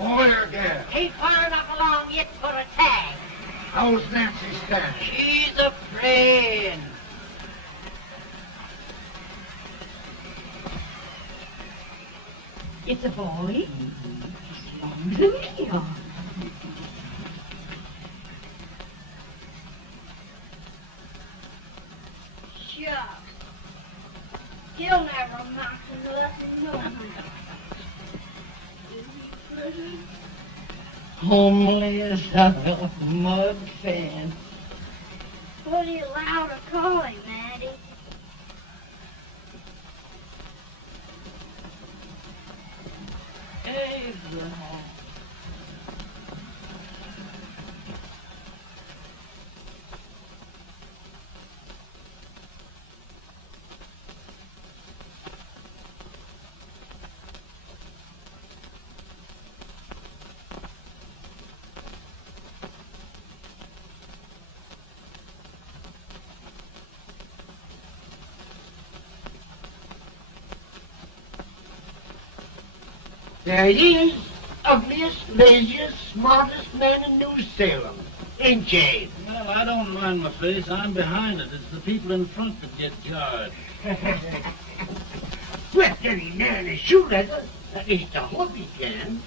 Boy or gal? Ain't far enough along yet for a tag. How's Nancy standing? She's a praying. It's a boy. He's longer than me, huh? Shucks. He'll never amount to nothing, no more. Is he pretty? Homely as a mud fan. What are you allowed to call him, Maddie? Abraham. There he is, ugliest, laziest, smartest man in New Salem. Ain't you? Well, I don't mind my face. I'm behind it. It's the people in front that get jarred. Let any man his shoe leather. At least I hope he can.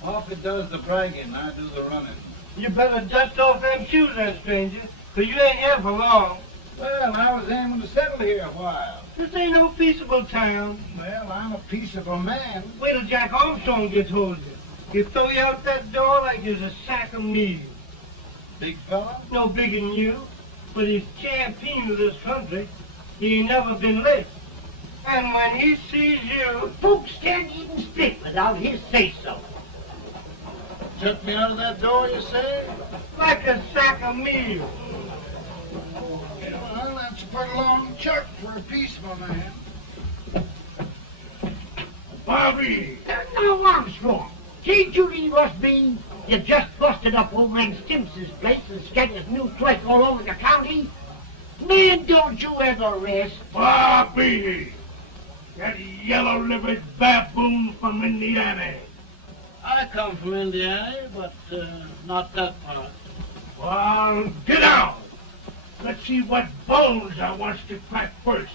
Hoffy does the bragging. I do the running. You better dust off them shoes then, stranger, 'cause you ain't here for long. Well, I was aiming to settle here a while. This ain't no peaceable town. Well, I'm a peaceable man. Wait till Jack Armstrong gets hold of you. He'll throw you out that door like there's a sack of meal. Big fella? No bigger than you, but he's champion of this country. He ain't never been late. And when he sees you... Folks can't even speak without his say-so. Took me out of that door, you say? like a sack of meal. Well, that's a pretty long chart for a peaceful man. Bobby! Now, Armstrong, can't you leave us be? You just busted up over in Stimpson's place and scattered new clerk all over the county. Man, don't you ever rest. Bobby! That yellow-livered baboon from Indiana. I come from Indiana, but not that part. Well, get out! Let's see what bones I wants to crack first.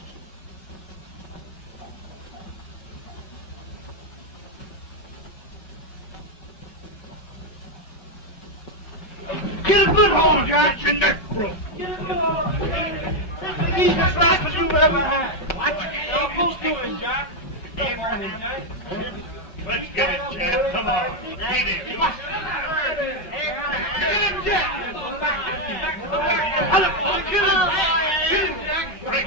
Get a good hold, Jack. Get your neck broke. Get a good hold. That's the easiest rifle you've ever had. What? Now, who's doing, Jack? Come on, Jack. Let's get it, Jack. Come on. Get it. Get him, Jack. Look, get him. Get him, Jack. Break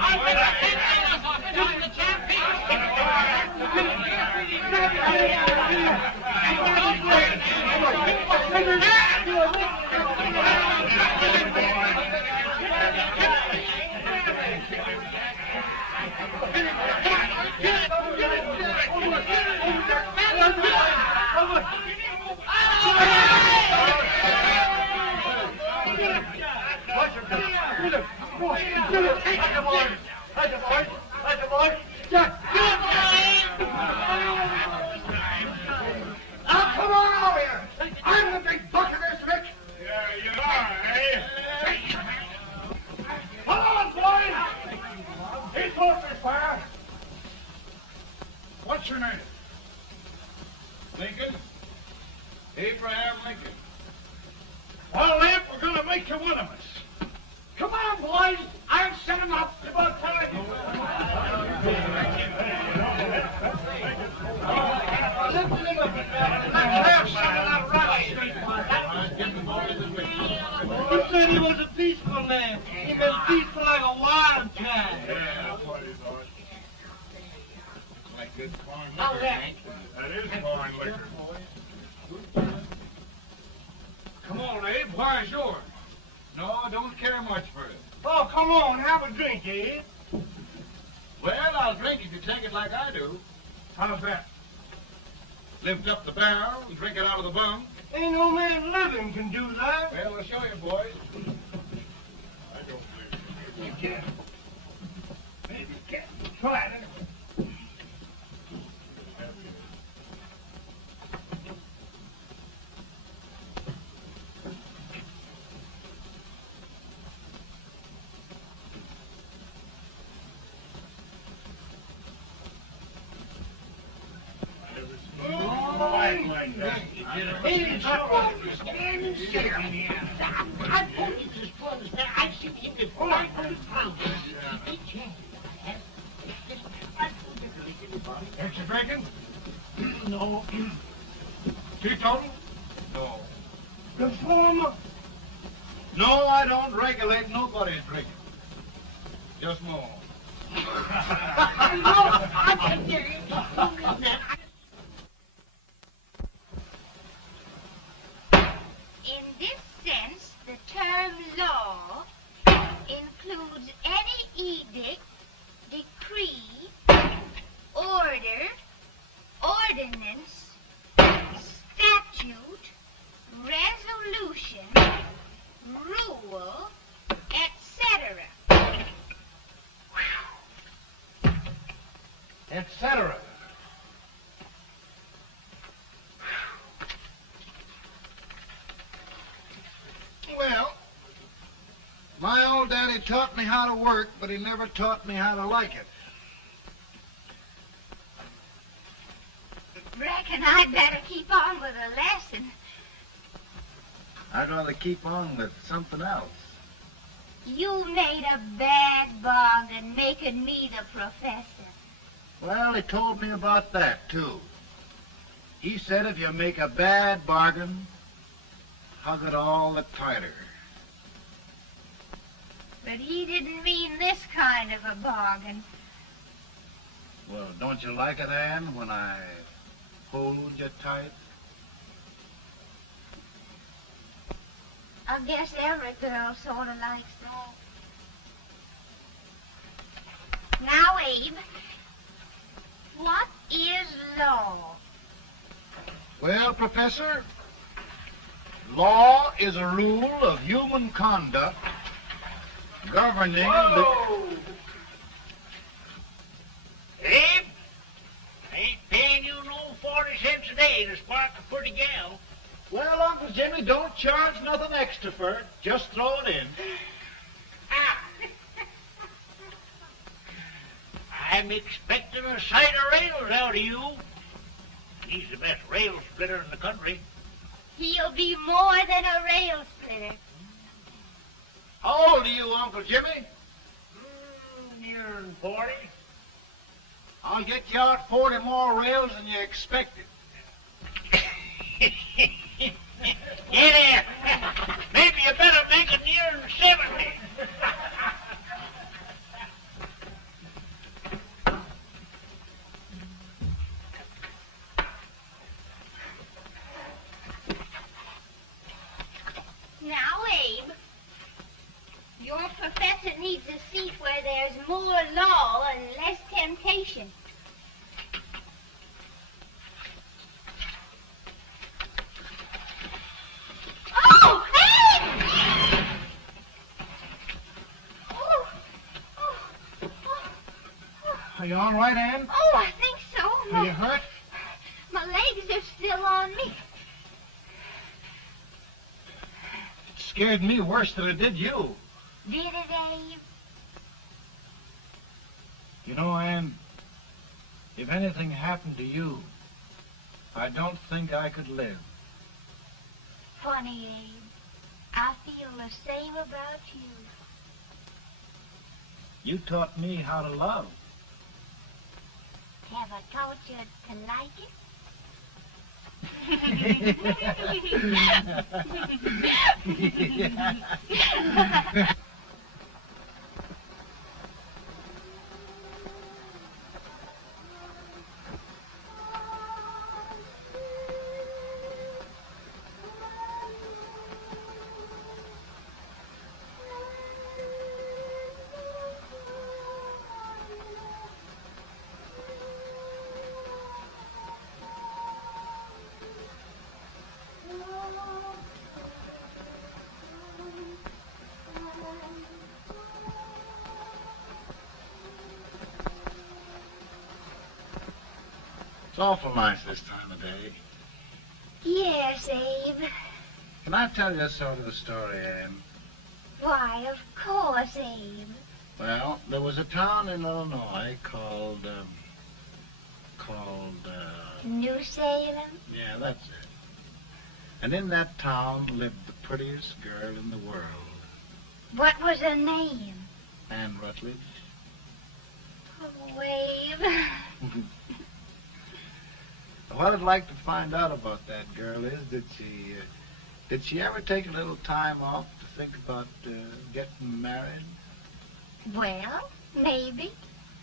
Come on over here. I'm the big buck of this, Rick. Yeah, you are, eh? Come on, boys. He's horses fire. What's your name? Lincoln? Abraham Lincoln. Well, Lamp, we're going to make you one of us. Come on, boys. I'll set him up. About time. He said he was a peaceful man. He been peaceful like a wild cat. Yeah, that's what he thought. Like good corn How's liquor, that? Hank. That is corn liquor. Come on, Abe. Where's yours? No, I don't care much for it. Oh, come on. Have a drink, Abe. Well, I'll drink if you take it like I do. How's that? Lift up the barrel and drink it out of the bung. Ain't no man living can do that. Well, I'll show you, boys. I don't believe You can't. Maybe you can't. Try it. Hey, stand still. I told you this was there. I've seen him before. 500 pounds. Extra drinking? No. Teetotal? No. Reformer? No, I don't regulate nobody's drinking. Just more. I know. I can hear you. In this sense, the term law includes any edict, decree, order, ordinance, statute, resolution, rule, etc. Etc. Well, my old daddy taught me how to work, but he never taught me how to like it. Reckon I'd better keep on with the lesson. I'd rather keep on with something else. You made a bad bargain making me the professor. Well, he told me about that, too. He said if you make a bad bargain, hug it all the tighter. But he didn't mean this kind of a bargain. Well, don't you like it, Anne, when I hold you tight? I guess every girl sort of likes that. Now, Abe, what is law? Well, Professor, law is a rule of human conduct governing Whoa! Abe, I ain't paying you no 40 cents a day to spark a pretty gal. Well, Uncle Jimmy, don't charge nothing extra for it. Just throw it in. I'm expecting a sight of rails out of you. He's the best rail splitter in the country. He'll be more than a rail splitter. How old are you, Uncle Jimmy? Nearing 40. I'll get you out 40 more rails than you expected. Get there. Maybe you better make it nearing 70. Now, Abe, your professor needs a seat where there's more law and less temptation. Oh, Abe! Oh, Are you all right, Anne? oh, I think so. Are you hurt? My legs are still on me. It scared me worse than it did you. Did it, Abe? You know, Anne, if anything happened to you, I don't think I could live. Funny, Abe. I feel the same about you. You taught me how to love. Have I taught you to like it? It's awful nice this time of day. Yes, Abe. Can I tell you a sort of a story, Anne? Why, of course, Abe. Well, there was a town in Illinois called, New Salem? yeah, that's it. And in that town lived the prettiest girl in the world, What was her name? Anne Rutledge. Oh, Abe. What I'd like to find out about that girl is, did she ever take a little time off to think about getting married? Well, maybe.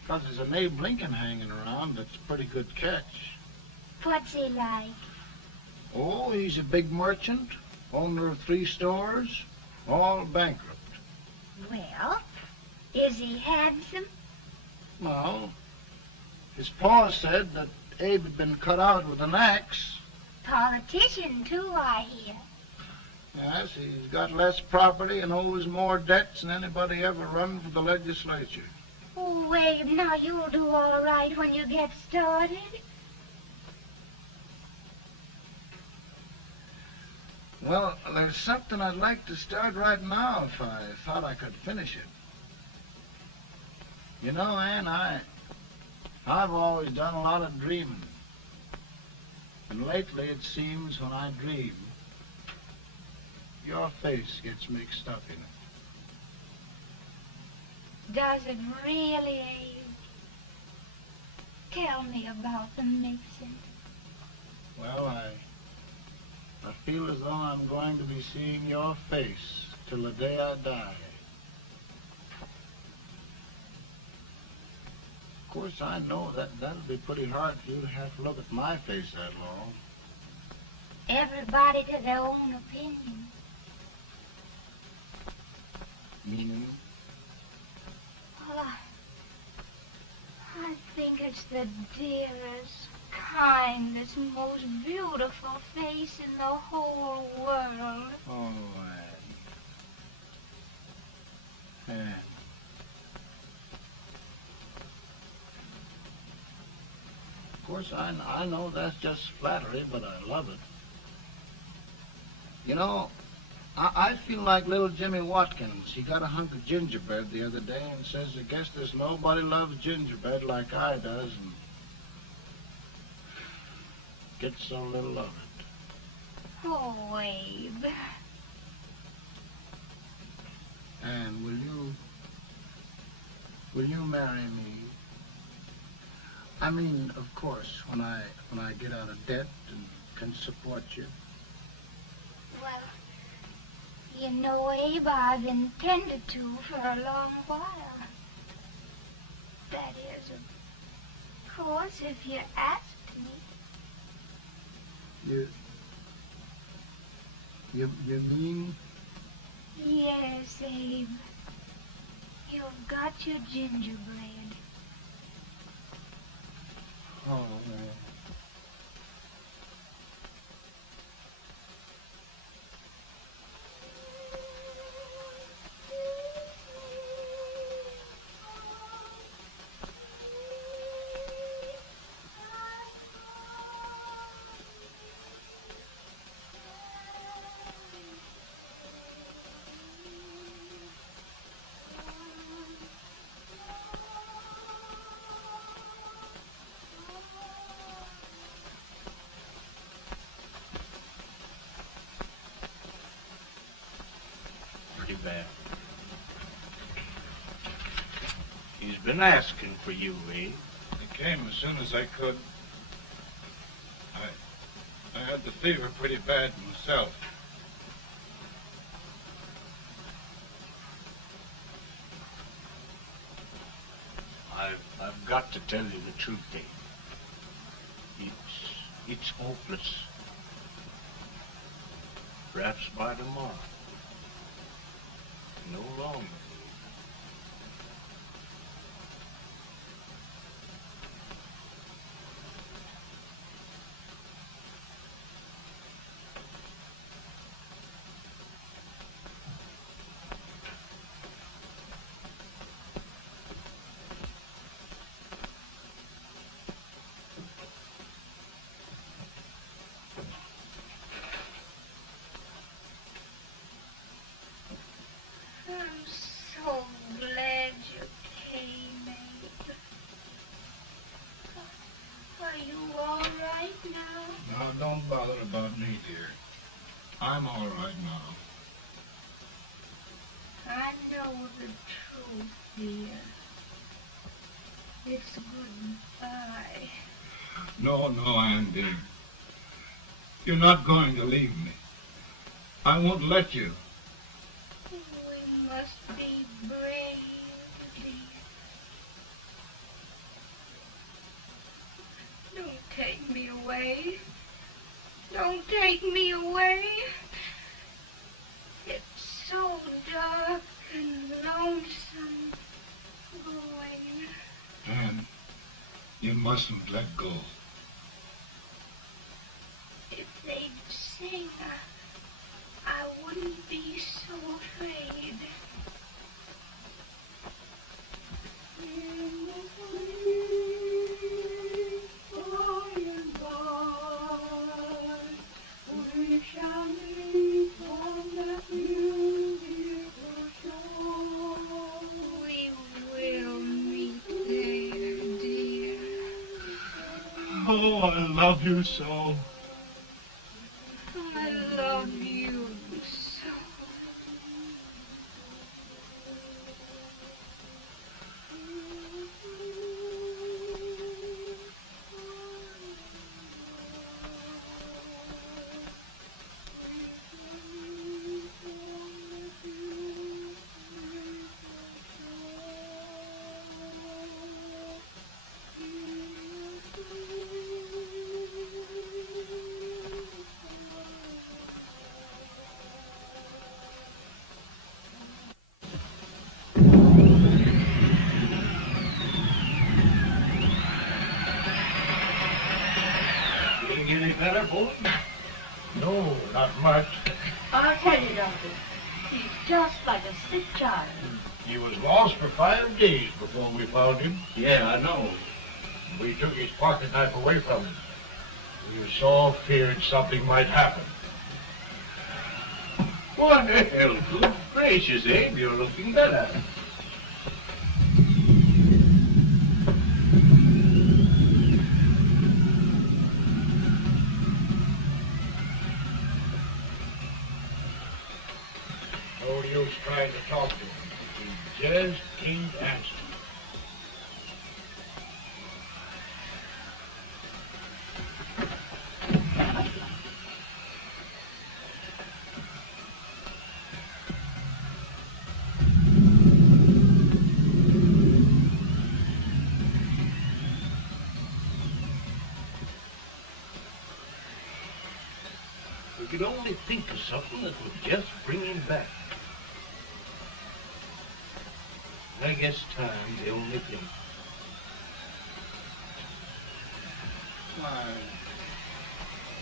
Because there's an Abe Lincoln hanging around that's a pretty good catch. What's he like? Oh, he's a big merchant, owner of 3 stores, all bankrupt. Well, is he handsome? Well, his pa said that Abe had been cut out with an axe. Politician, too, I hear. Yes, he's got less property and owes more debts than anybody ever run for the legislature. Oh, Abe, now you'll do all right when you get started. Well, there's something I'd like to start right now if I thought I could finish it. You know, Ann, I've always done a lot of dreaming. And lately it seems when I dream, your face gets mixed up in it. Does it really, Abe? Tell me about the mixing. Well, I feel as though I'm going to be seeing your face till the day I die. Of course, I know that'll be pretty hard for you to have to look at my face that long. Everybody to their own opinion. Meaning? Well, I think it's the dearest, kindest, most beautiful face in the whole world. Oh, Ann. Of course, I know that's just flattery, but I love it. You know, I feel like little Jimmy Watkins. He got a hunk of gingerbread the other day and says, I guess there's nobody loves gingerbread like I does, and gets so little of it. Oh, Abe. And will you marry me? I mean, of course, when I get out of debt and can support you. Well, you know, Abe, I've intended to for a long while. That is, of course, if you asked me. You mean? Yes, Abe. You've got your gingerbread. Oh, Pretty bad. He's been asking for you, Abe. I came as soon as I could. I had the fever pretty bad myself. I've got to tell you the truth, Abe. It's hopeless. Perhaps by tomorrow. No longer. I'm I'm all right now. I know the truth, dear. It's goodbye. No, Andy. You're not going to leave me. I won't let you. We must be brave, dear. Don't take me away. Don't take me away. It's so dark and lonesome going. Anne, you mustn't let go. If they'd sing, I wouldn't be so afraid. In the sweet by and by, we shall meet on that beautiful shore. We will meet there, dear. Oh, I love you so. I love you so. Getting any better, boy? No, not much. I'll tell you, Doctor. He's just like a sick child. He was lost for 5 days before we found him. Yeah, I know. We took his pocket knife away from him. We so feared something might happen. What the hell? Good gracious, Abe, you're looking better. No use trying to talk to him. He just can't answer. We could only think of something that would just bring him back. I guess time's the only thing.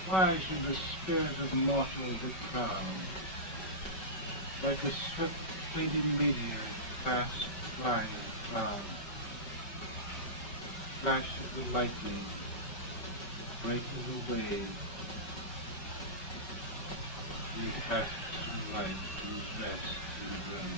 Why should the spirit of mortal be proud? Like a swift-fleeting meteor, fast flying cloud, flash of the lightning, break of the wave, you pass through life, whose rest you run.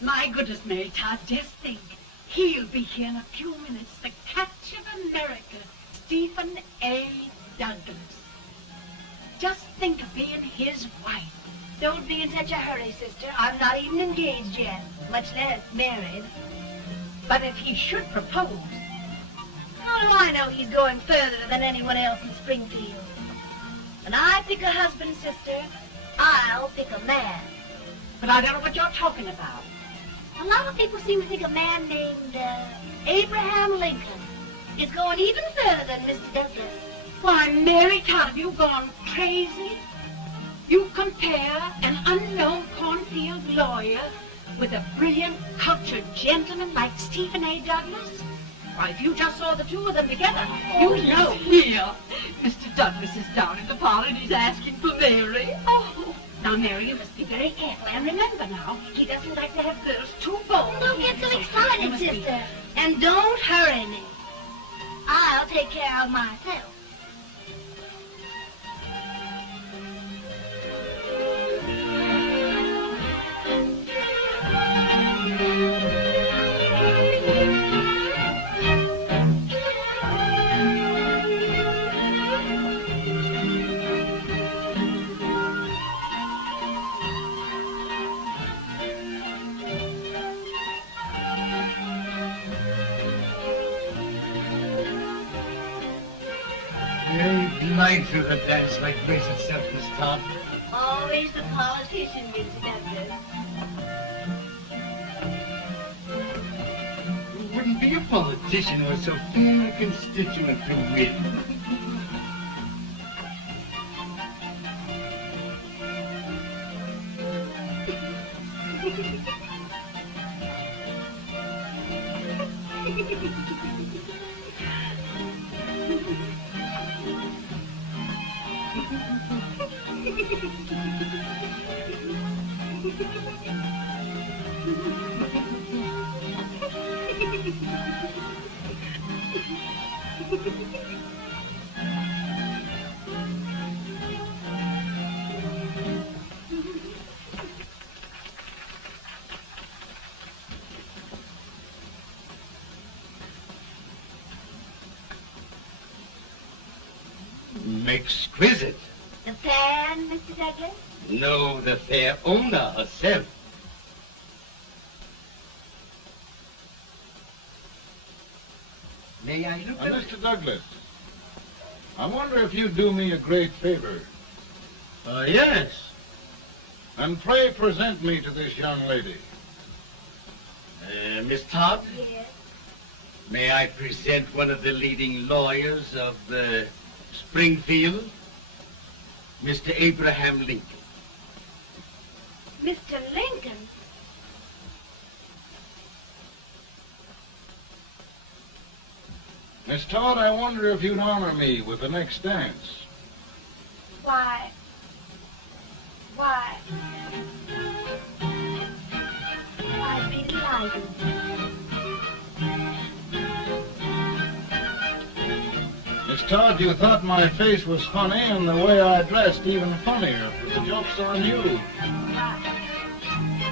My goodness, Mary Todd, just think. He'll be here in a few minutes. The catch of America, Stephen A. Douglas. Just think of being his wife. Don't be in such a hurry, sister. I'm not even engaged yet, much less married. But if he should propose, How do I know he's going further than anyone else in Springfield? When I pick a husband, sister, I'll pick a man. but I don't know what you're talking about. A lot of people seem to think a man named Abraham Lincoln is going even further than Mr. Douglas. Why, Mary Todd, have you gone crazy? You compare an unknown cornfield lawyer with a brilliant, cultured gentleman like Stephen A. Douglas? Why, if you just saw the two of them together, you'd know. Here, Mr. Douglas is down in the parlor and he's asking for Mary. Oh, now, Mary, you must be very careful. And remember now, he doesn't like to have girls too bold. Don't get so You excited, must be- sister. And don't hurry me. I'll take care of myself. Very delightful to dance like grace itself, Miss Todd. Always the politician, Mr. Douglas. You wouldn't be a politician who was so fair a constituent to win. Exquisite. The fan, Mr. Douglas? No, the fair owner herself. May I look at Mr. Douglas, I wonder if you'd do me a great favor. Yes. And pray present me to this young lady. Miss Todd, Yes. may I present one of the leading lawyers of Springfield, Mr. Abraham Lincoln. Mr. Lincoln? Miss Todd, I wonder if you'd honor me with the next dance. Why? I'd be delighted. Miss Todd, you thought my face was funny and the way I dressed even funnier. The joke's on you.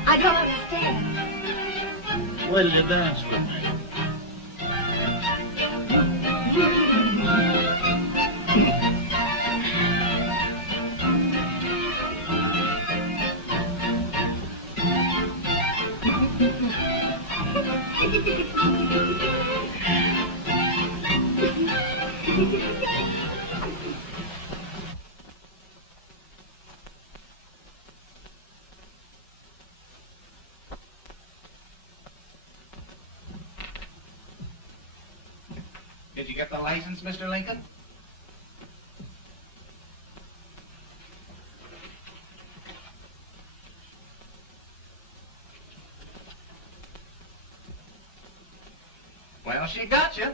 I don't understand. Will you dance with me? Did you get the license, Mr. Lincoln? Well, she got you.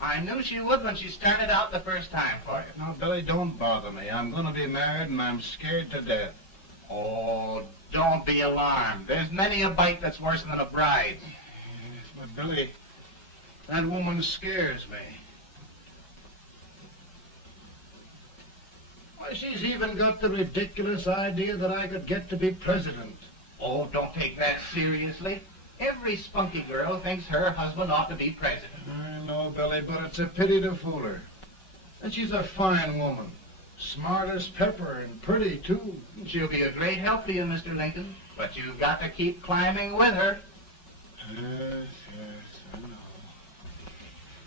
I knew she would when she started out the first time for you. Now, Billy, don't bother me. I'm going to be married and I'm scared to death. Oh, don't be alarmed. There's many a bite that's worse than a bride. Yes, but Billy, that woman scares me. Why, she's even got the ridiculous idea that I could get to be president. Oh, don't take that seriously. Every spunky girl thinks her husband ought to be president. I know, Billy, but it's a pity to fool her. And she's a fine woman. Smart as pepper and pretty, too. She'll be a great help to you, Mr. Lincoln. But you've got to keep climbing with her. Yes, I know.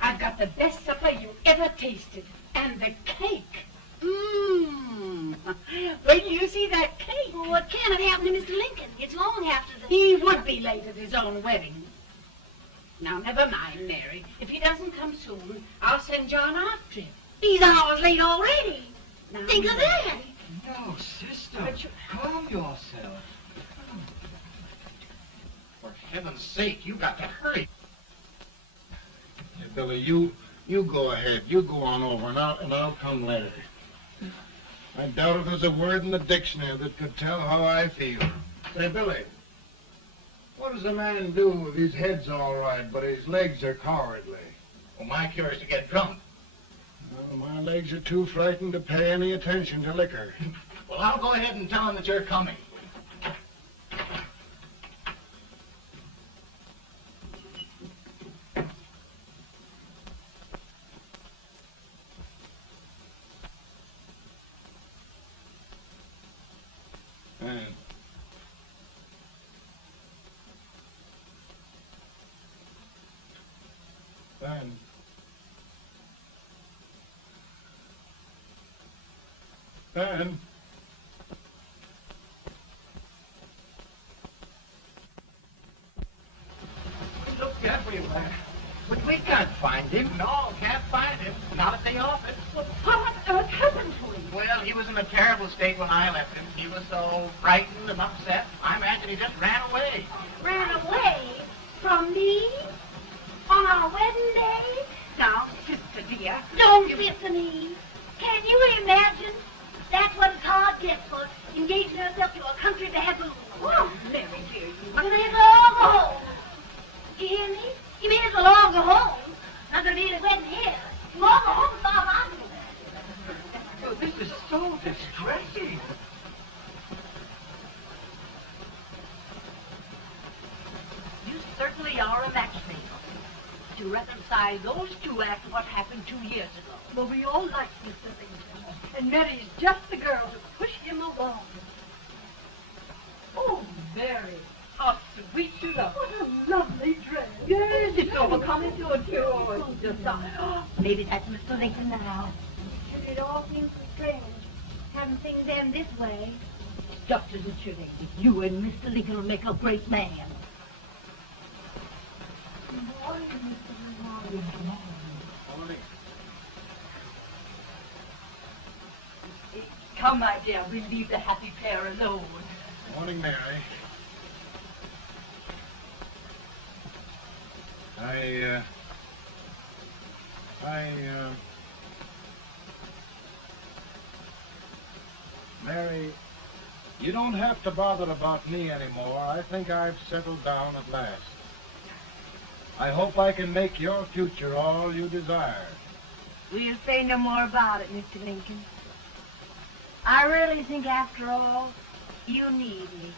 I've got the best supper you ever tasted. And the cake. Mmm. Wait till you see that cake. Well, what can have happened to Mr. Lincoln? It's long after the... He would be late at his own wedding. Now, never mind, Mary. If he doesn't come soon, I'll send John after him. He's hours late already. Now, Think of that. No, sister. But you- Calm yourself. For heaven's sake, you've got to hurry. Hey, Billy, you go ahead. You go on over, and I'll come later. I doubt if there's a word in the dictionary that could tell how I feel. Say, Billy, what does a man do if his head's all right, but his legs are cowardly? Well, my cure is to get drunk. Well, my legs are too frightened to pay any attention to liquor. Well, I'll go ahead and tell him that you're coming. Ben. Ben. We looked everywhere, but we can't find him. No, can't find him. Not at the office. Well, what on earth happened to him? Well, he was in a terrible state when I left him. He was so frightened and upset. I imagine he just ran away. Ran away from me on our wedding day? Now, sister dear. Don't listen to me. Can you imagine? That's what his heart gets for engaging herself to a country baboon. Oh, Mary dear, you You may as well go home. You hear me? You may as well all go home. Not gonna be any wedding here. You all go home as far as I'm concerned. Oh, this is so distressing. You certainly are a matchmaker. To reconcile those two after what happened 2 years ago. Well, we all like Mr. Lincoln. And Mary's just the girl to push him along. Oh, Mary, how sweet you look. What a lovely dress. Yes, it's overcoming to a cure. Maybe that's Mr. Lincoln now. It all seems so strange, having things end this way. Just as it should end. You and Mr. Lincoln will make a great man. Come, my dear, we'll leave the happy pair alone. Morning, Mary. Mary, you don't have to bother about me anymore. I think I've settled down at last. I hope I can make your future all you desire. We'll say no more about it, Mr. Lincoln. I really think, after all, you need me.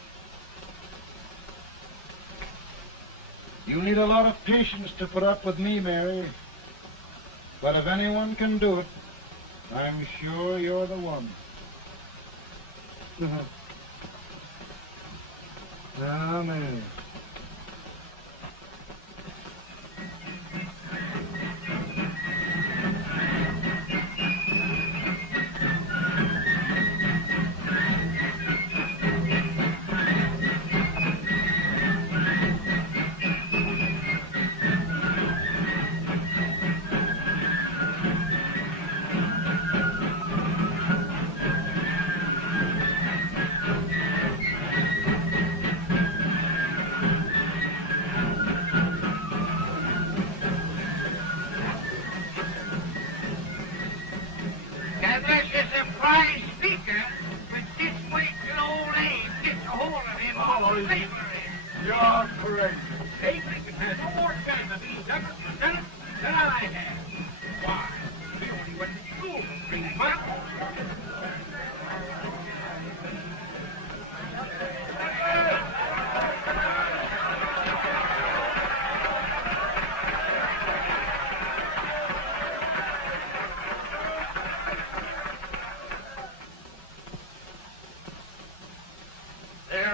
You need a lot of patience to put up with me, Mary. But if anyone can do it, I'm sure you're the one. Now, Mary. Now, that's a surprise speaker, but this way till old Abe gets a hold of him all over. You're crazy. Abe Lincoln has no more sense of being governor than I have. Why? We only went to school for 3 months.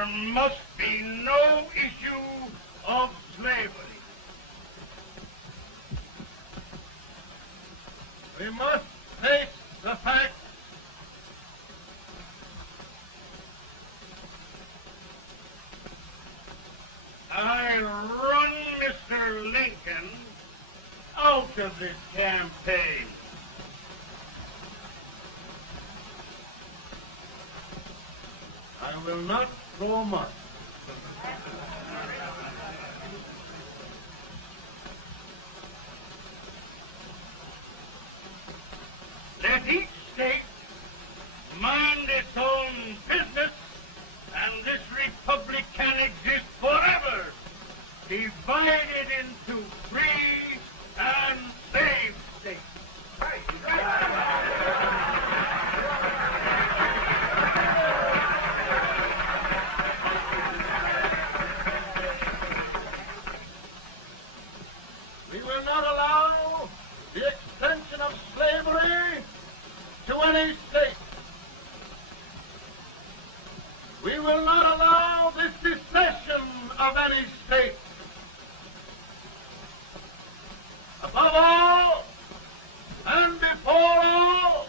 there must be no issue of slavery. We must face the fact I run Mr. Lincoln out of this campaign. I will not throw much. Let each state mind its own business, and this republic can exist forever, divided into free and slave states. We will not allow the extension of slavery to any state. We will not allow the secession of any state. Above all, and before all,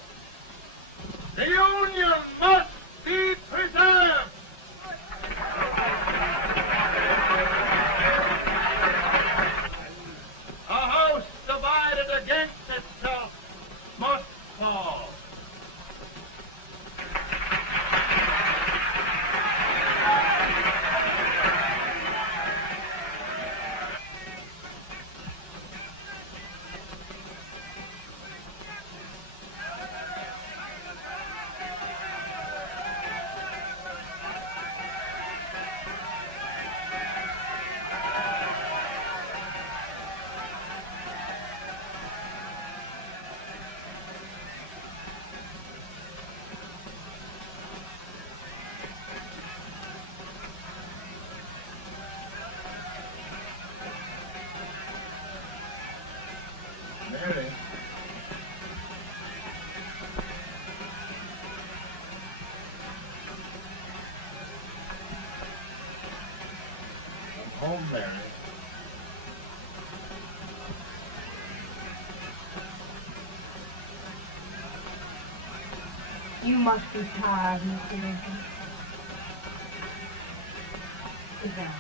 the Union must be preserved. A house divided against itself must fall. Mary. I'm home, Mary. You must be tired, Mr. Lincoln. Sit down.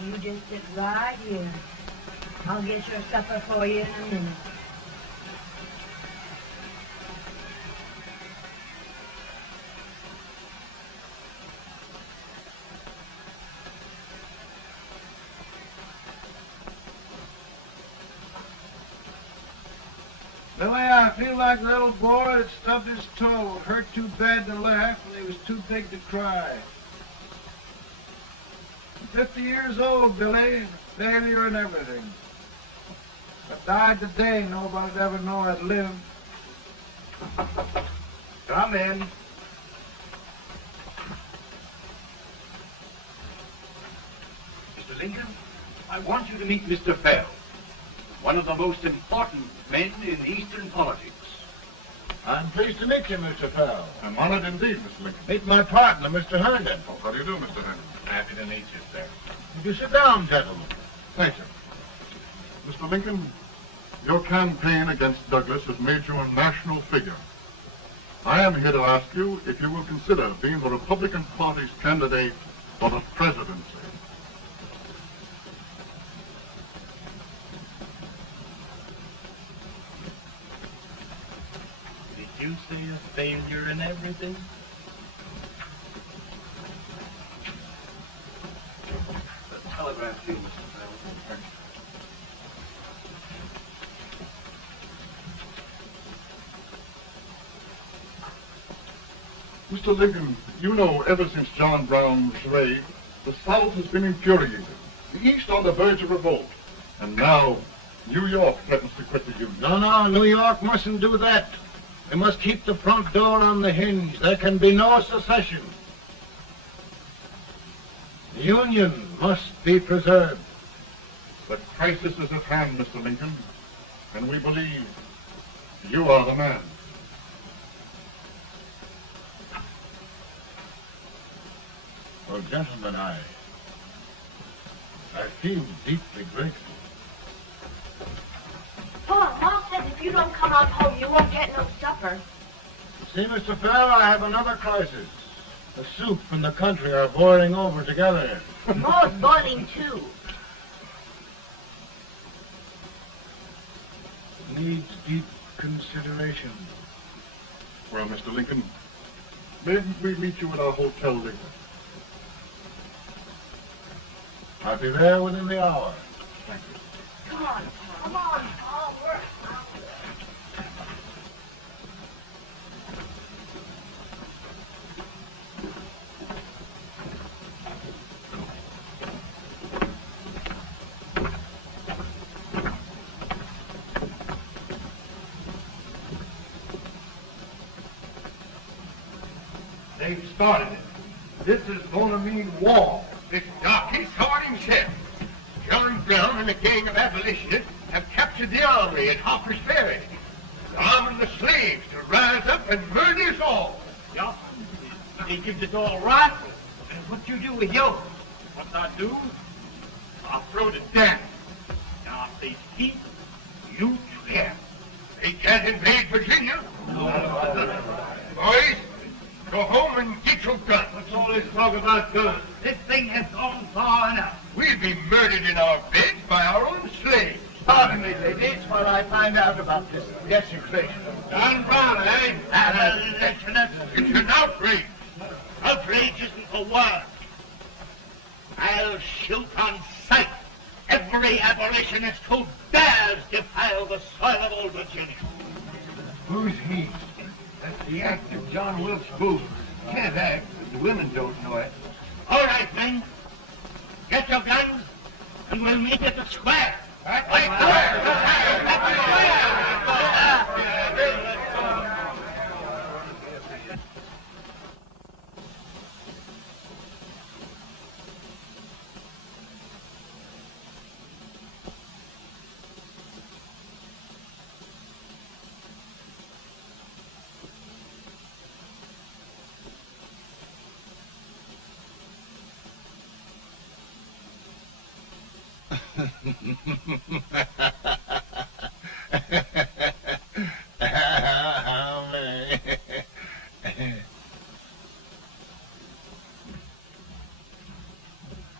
You just sit right here. I'll get your supper for you in a minute. Billy, I feel like that old boy that stubbed his toe. It hurt too bad to laugh, and he was too big to cry. I'm 50 years old, Billy, failure and everything. If I died today, nobody'd ever know I'd lived. Come in. Mr. Lincoln, I want you to meet Mr. Fell, one of the most important men in Eastern politics. I'm pleased to meet you, Mr. Fell. I'm honored indeed, Mr. Lincoln. Meet my partner, Mr. Herndon. Oh, how do you do, Mr. Herndon? Happy to meet you, sir. Would you sit down, gentlemen? Thank you. Mr. Lincoln, your campaign against Douglas has made you a national figure. I am here to ask you if you will consider being the Republican Party's candidate for the presidency. Did you say a failure in everything? The telegram to you, Mr. Fell. Mr. Lincoln, you know ever since John Brown's raid, the South has been infuriated, the East on the verge of revolt, and now New York threatens to quit the Union. No, New York mustn't do that. We must keep the front door on the hinge. There can be no secession. The Union must be preserved. The crisis is at hand, Mr. Lincoln, and we believe you are the man. Well, gentlemen, I feel deeply grateful. Paul, Ma says if you don't come out home, you won't get no supper. See, Mr. Farrell, I have another crisis. The soup and the country are boiling over together. Ma's boiling too. Needs deep consideration. Well, Mr. Lincoln, maybe we meet you at our hotel later. I'll be there within the hour. Thank you. Come on, Paul. Work. They've started it. This is going to mean war. This darky saw it himself. John Brown and a gang of abolitionists have captured the armory at Harper's Ferry. They're arming the slaves to rise up and murder us all. Yeah. They give us all rifles. And what you do with yours? What I do? I'll throw the down. Now, if they keep, you clear. They can't invade Virginia. Boys, go home and get your guns. What's all this talk about guns? This thing has gone far enough. We'll be murdered in our beds by our own slaves. Pardon me, ladies, while I find out about this desecration. John Brown, eh? It's an outrage. Outrage isn't the word. I'll shoot on sight every abolitionist who dares defile the soil of old Virginia. Who's he? That's the active John Wilkes Booth. Can't act, but the women don't know it. All right, men. Get your guns, and we'll meet at the square.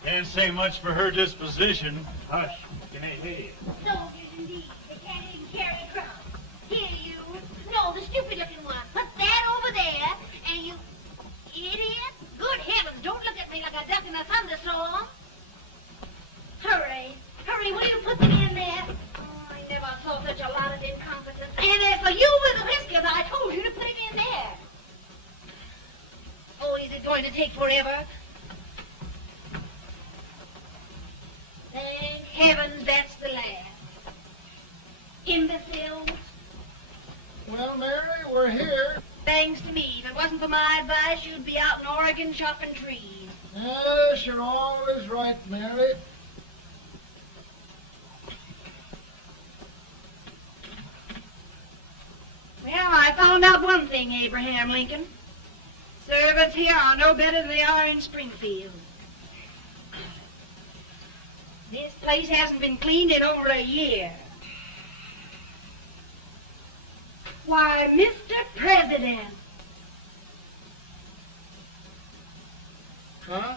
Can't say much for her disposition. Hush, you ain't hear. Soldiers indeed. They can't even carry a crown. Here, you. No, the stupid-looking one. Put that over there, and you... Idiot. Good heavens, don't look at me like a duck in a thunderstorm. Hurry. Hurry, will you put them in there? Oh, I never saw such a lot of incompetence. And as for you with the whiskers, I told you to put him in there. Oh, is it going to take forever? Thank heavens that's the last. Imbeciles. Well, Mary, we're here. Thanks to me. If it wasn't for my advice, you'd be out in Oregon chopping trees. Yes, you're always right, Mary. Well, I found out one thing, Abraham Lincoln. Servants here are no better than they are in Springfield. This place hasn't been cleaned in over a year. Why, Mr. President. Huh?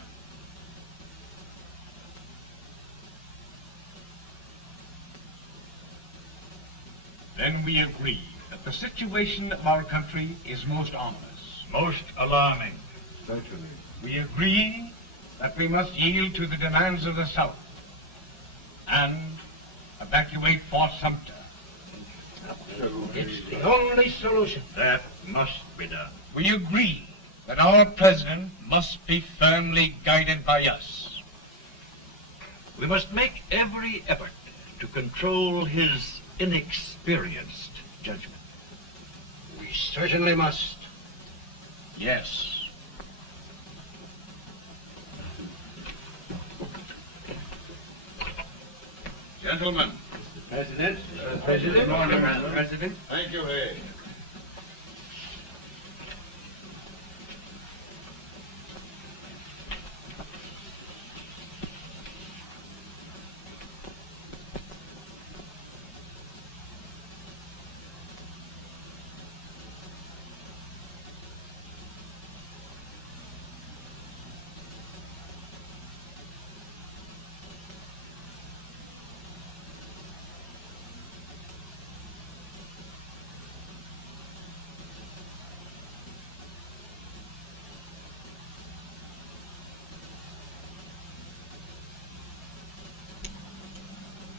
Then we agree that the situation of our country is most ominous, most alarming. Certainly. We agree that we must yield to the demands of the South and evacuate Fort Sumter. It's the only solution. That must be done. We agree that our president must be firmly guided by us. We must make every effort to control his inexperienced judgment. We certainly must. Yes. Gentlemen. President. Good morning, Mr. President. Thank you, Hay.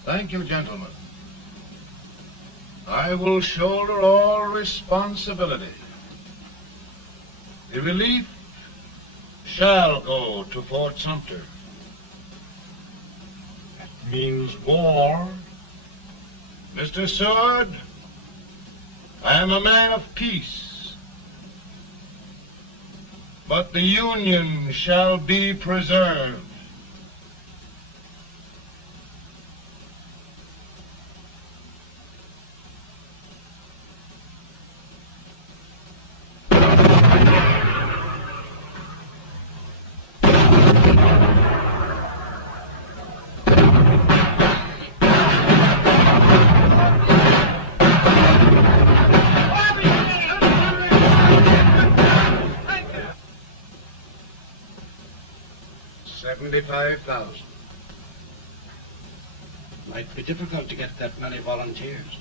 Thank you, gentlemen. I will shoulder all responsibility. The relief shall go to Fort Sumter. That means war. Mr. Seward, I am a man of peace. But the Union shall be preserved. $75,000. Might be difficult to get that many volunteers.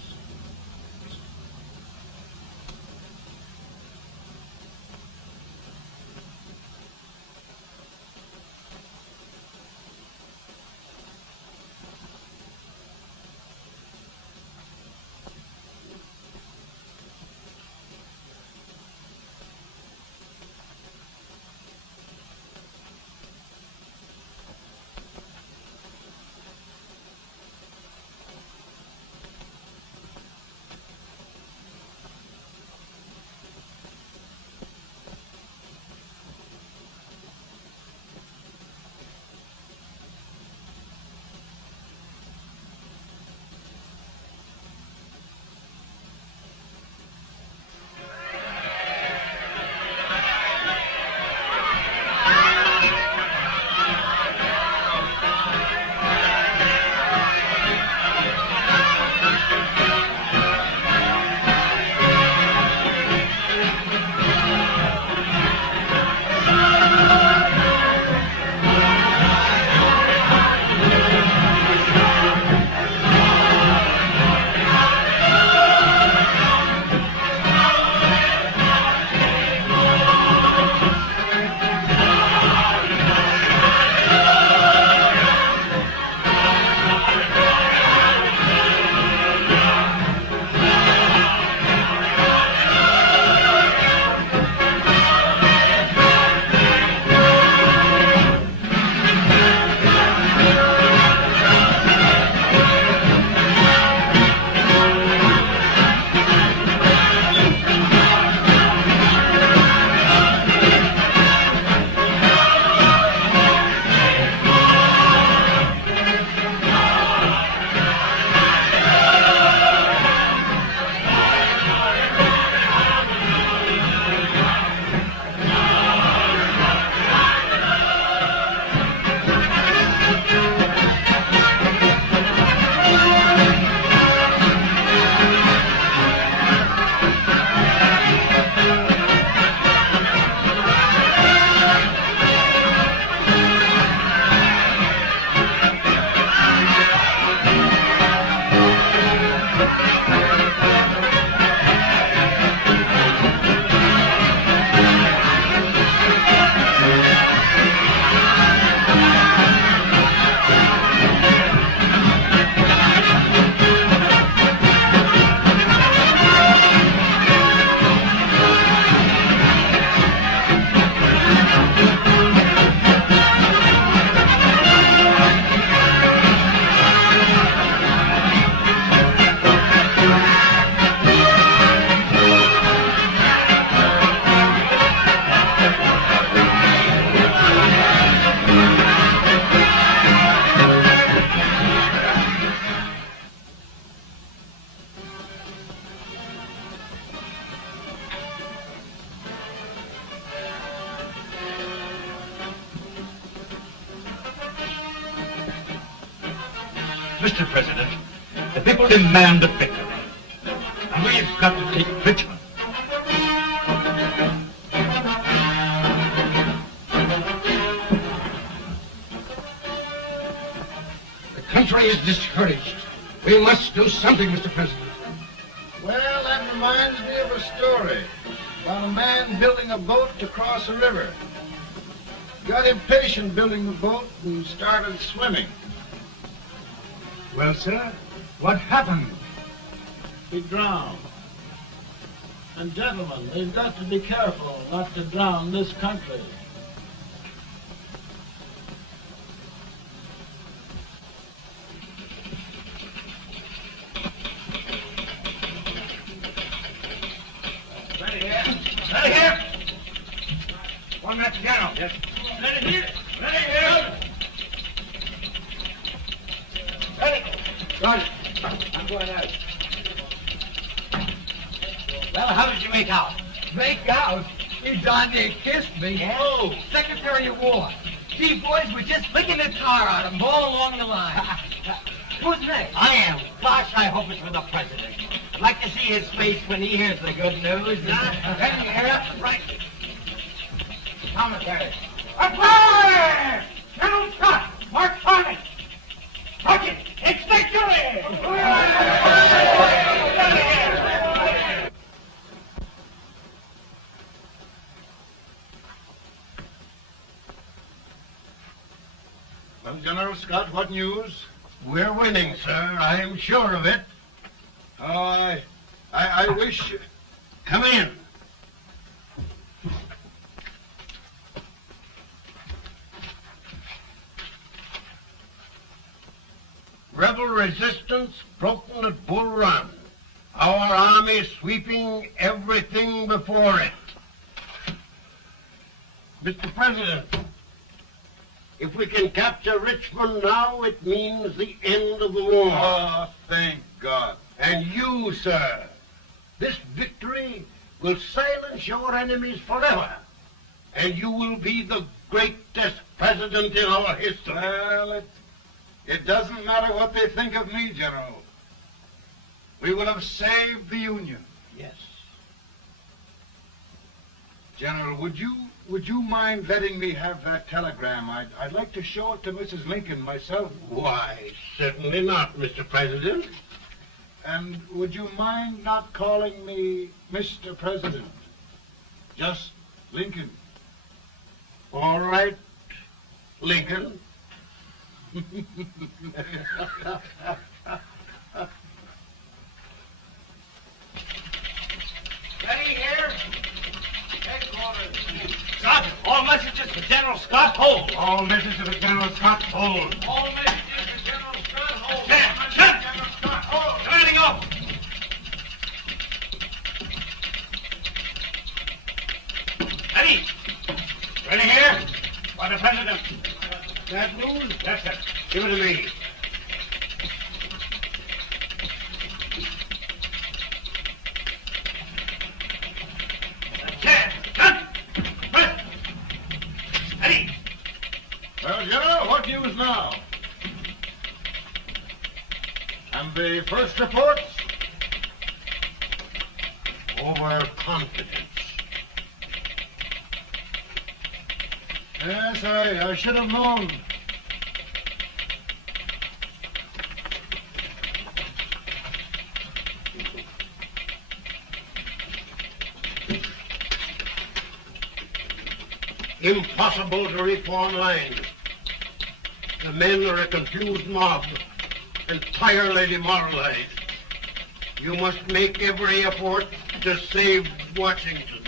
Mr. President, the people demand a victory. And we've got to take Richmond. The country is discouraged. We must do something, Mr. President. Well, that reminds me of a story about a man building a boat to cross a river. Got impatient building the boat and started swimming. Well, sir, what happened? He drowned. And gentlemen, we've got to be careful not to drown this country. Ready here. Ready here. 1 minute, General. Yes. Ready here. Ready here. Ready. Run. I'm going out. Well, how did you make out? Make out? You darn near kissed me. Yeah? Oh, Secretary of War. Gee, boys, we're just flicking the tar out of them all along the line. Who's next? I am. Gosh, I hope it's for the president. I'd like to see his face when he hears the good news. Ready here? Right. Commissary. Fire! General Scott! Mark Farley! Rocket! It's victory! Well, General Scott, what news? We're winning, sir. I'm sure of it. Oh, I wish... Come in. Rebel resistance broken at Bull Run. Our army sweeping everything before it. Mr. President, if we can capture Richmond now, it means the end of the war. Oh, thank God. And you, sir, this victory will silence your enemies forever. And you will be the greatest president in our history. Well, it doesn't matter what they think of me, General. We will have saved the Union. Yes. General, would you mind letting me have that telegram? I'd like to show it to Mrs. Lincoln myself. Why, certainly not, Mr. President. And would you mind not calling me Mr. President? Just Lincoln. All right, Lincoln. Ready here? Headquarters. Scott, all messages for General Scott, hold. All messages to General Scott, hold. All messages for General Scott, hold. Shut! General Scott, hold. Commanding off. Ready? Ready here? For the President. That news? Yes, sir. Give it to me. Well, General, what news now? And the first reports? Overconfidence. Yes, I should have known. Impossible to reform lines. The men are a confused mob, entirely demoralized. You must make every effort to save Washington.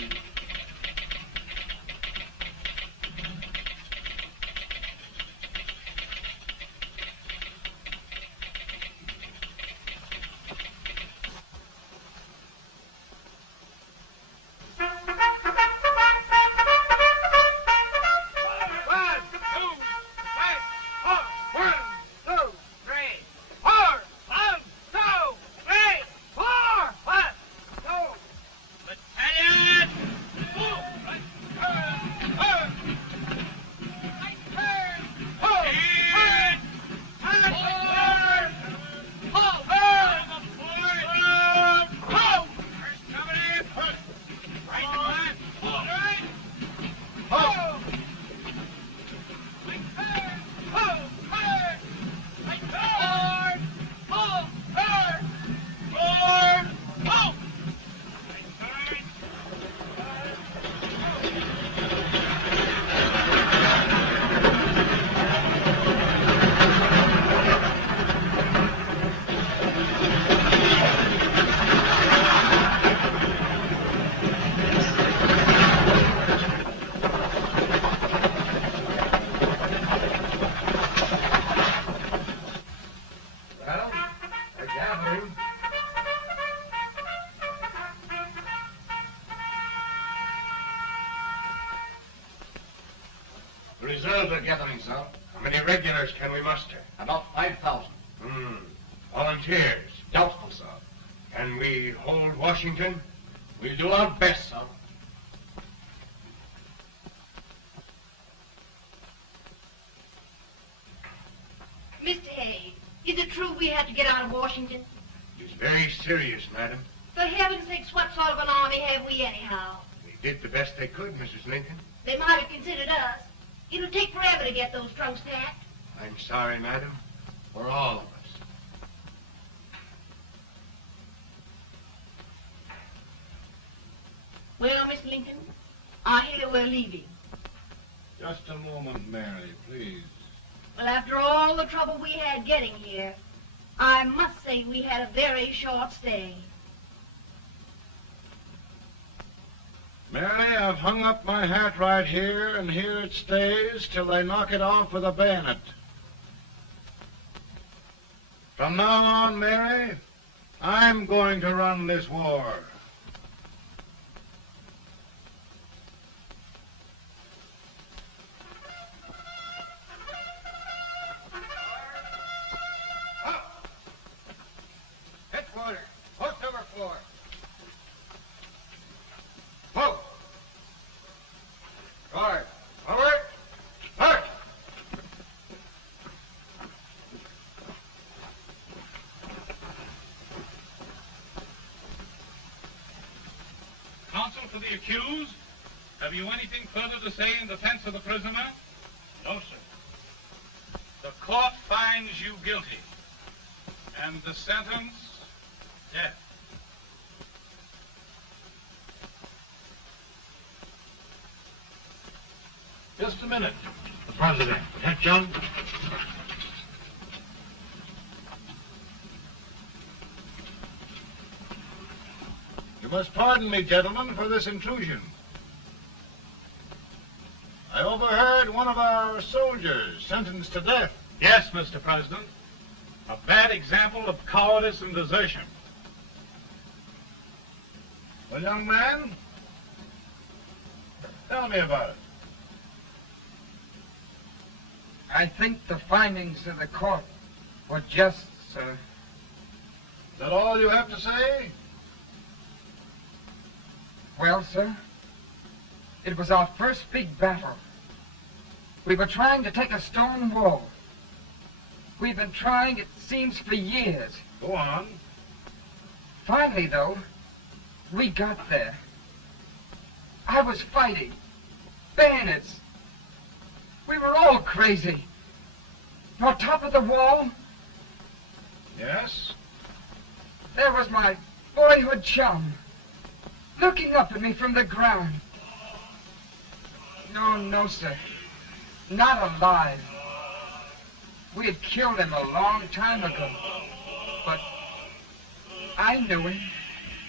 Battalion! sir. How many regulars can we muster? About 5,000. Volunteers? Doubtful, sir. Can we hold Washington? We'll do our best, sir. Mr. Hayes, is it true we had to get out of Washington? It's very serious, madam. For heaven's sakes, what sort of an army have we anyhow? They did the best they could, Mrs. Lincoln. They might have considered us. It'll take forever to get those trunks packed. I'm sorry, madam. For all of us. Well, Miss Lincoln, I hear we're leaving. Just a moment, Mary, please. Well, after all the trouble we had getting here, I must say we had a very short stay. Mary, I've hung up my hat right here, and here it stays till they knock it off with a bayonet. From now on, Mary, I'm going to run this war. Headquarters, post number 4. Whoa! Guard, forward, march! Counsel for the accused, have you anything further to say in defense of the prisoner? No, sir. The court finds you guilty, and the sentence, death. Just a minute. The president. That young? You must pardon me, gentlemen, for this intrusion. I overheard one of our soldiers sentenced to death. Yes, Mr. President. A bad example of cowardice and desertion. Well, young man, tell me about it. I think the findings of the court were just, sir. Is that all you have to say? Well, sir, it was our first big battle. We were trying to take a stone wall. We've been trying, it seems, for years. Go on. Finally, though, we got there. I was fighting. Bayonets. We were all crazy. On top of the wall, Yes? there was my boyhood chum, looking up at me from the ground. No, no, sir. Not alive. We had killed him a long time ago. But I knew him.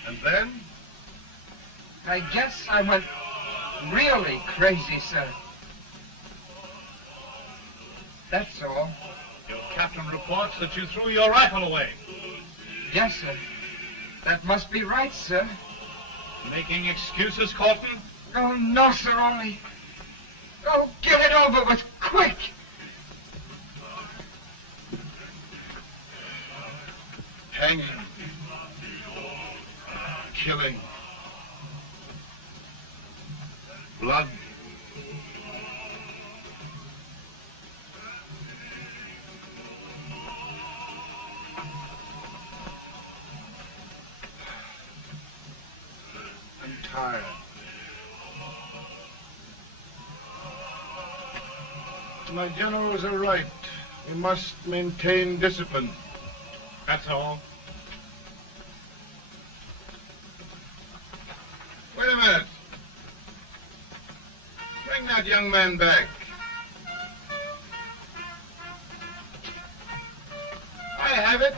And then? I guess I went really crazy, sir. That's all. Your captain reports that you threw your rifle away. Yes, sir. That must be right, sir. Making excuses, Colton? Oh, no, sir, only... Oh, get it over with, quick! Hanging. Killing. Blood. I'm tired. My generals are right. We must maintain discipline. That's all. Wait a minute. Bring that young man back. I have it.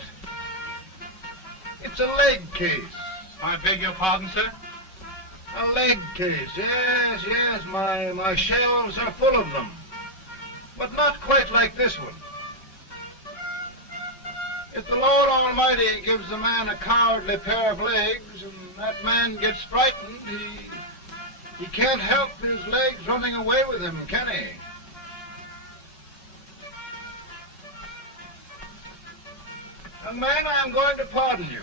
It's a leg case. I beg your pardon, sir? A leg case. Yes, yes. My shelves are full of them. But not quite like this one. If the Lord Almighty gives a man a cowardly pair of legs and that man gets frightened, he can't help his legs running away with him, can he? Man, I am going to pardon you.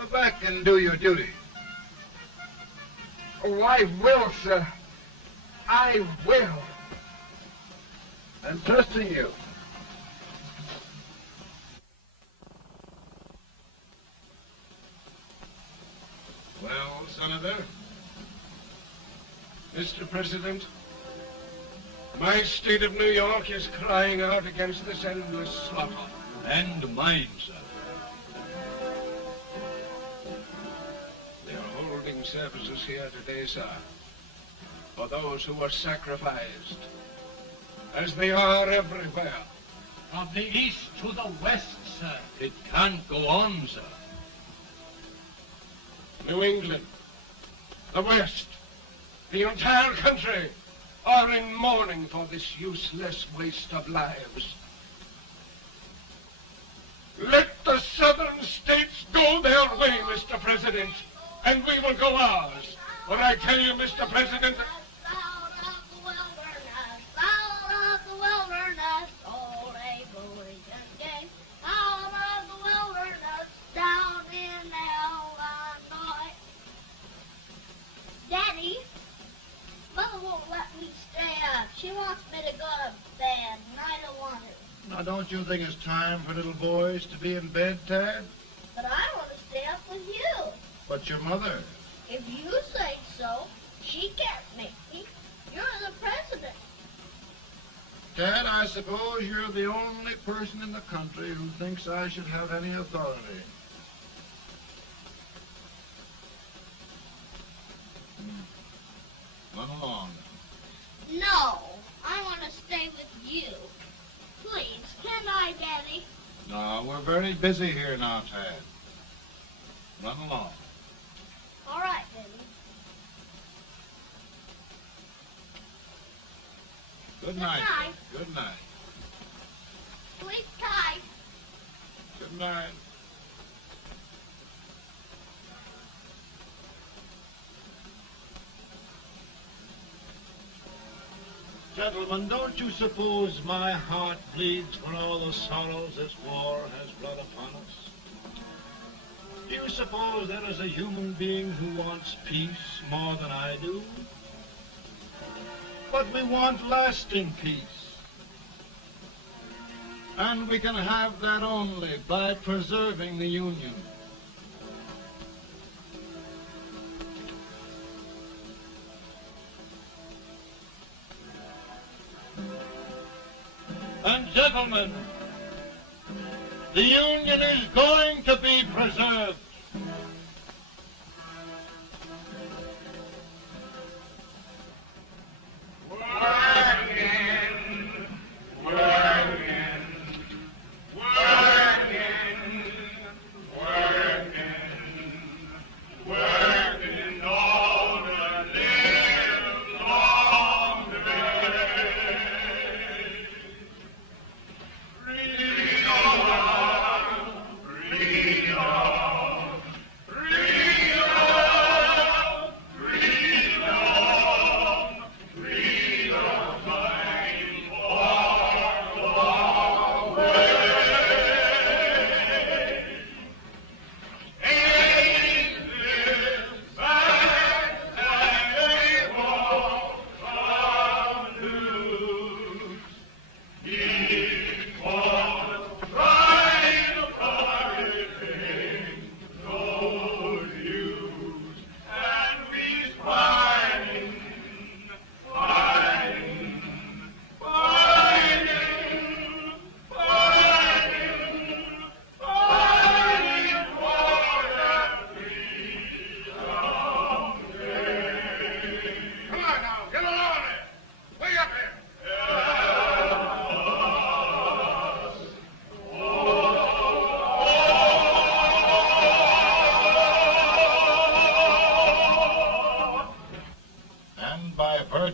Go back and do your duty. Oh, I will, sir. I will. I'm trusting you. Well, Senator? Mr. President, my state of New York is crying out against this endless slaughter. And mine, sir. They are holding services here today, sir, for those who were sacrificed, as they are everywhere. From the east to the west, sir. It can't go on, sir. New England, the West, the entire country are in mourning for this useless waste of lives. Let the southern states go their way, Mr. President, and we will go ours. For I tell you, Mr. President, Daddy, Mother won't let me stay up. She wants me to go to bed, and I don't want to. Now, don't you think it's time for little boys to be in bed, Tad? But I want to stay up with you. But your mother. If you say so, she can't make me. You're the president. Tad, I suppose you're the only person in the country who thinks I should have any authority. run along. No, I want to stay with you. Please, can I, Daddy? No, we're very busy here now, Tad. Run along. All right, Daddy. Good night. Good night. Good night. Sleep tight. Good night. Gentlemen, don't you suppose my heart bleeds for all the sorrows this war has brought upon us? Do you suppose there is a human being who wants peace more than I do? But we want lasting peace. And we can have that only by preserving the Union. And gentlemen, the Union is going to be preserved.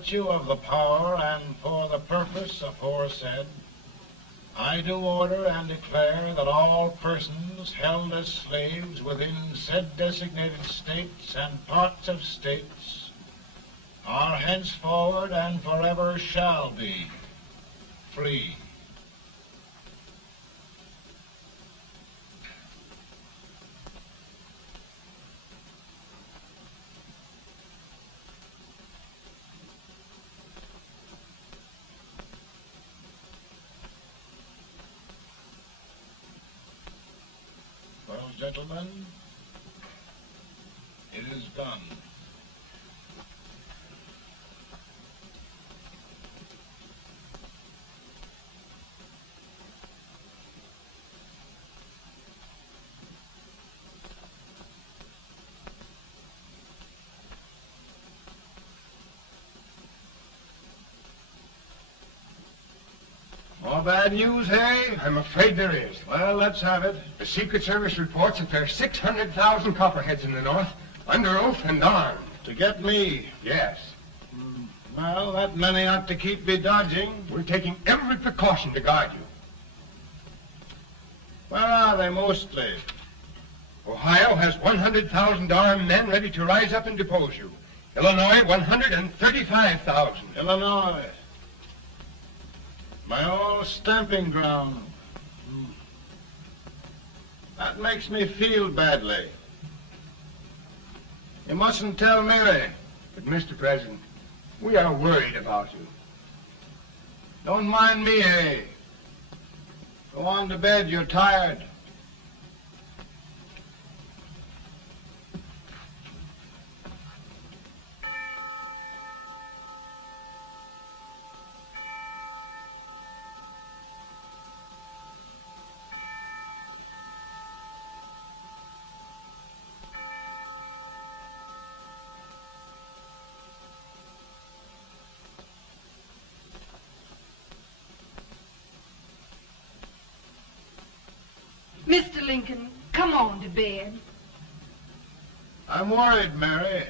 virtue of the power and for the purpose aforesaid, I do order and declare that all persons held as slaves within said designated states and parts of states are henceforward and forever shall be free. Well, gentlemen, it is done. More bad news, hey? I'm afraid there is. Well, let's have it. The Secret Service reports that there are 600,000 copperheads in the north, under oath and armed. To get me? Yes. Well, that many ought to keep me dodging. We're taking every precaution to guard you. Where are they mostly? Ohio has 100,000 armed men ready to rise up and depose you. Illinois, 135,000. Illinois. My old stamping ground. That makes me feel badly. You mustn't tell Mary. But, Mr. President, we are worried about you. Don't mind me, eh? Go on to bed, you're tired. Mr. Lincoln, come on to bed. I'm worried, Mary.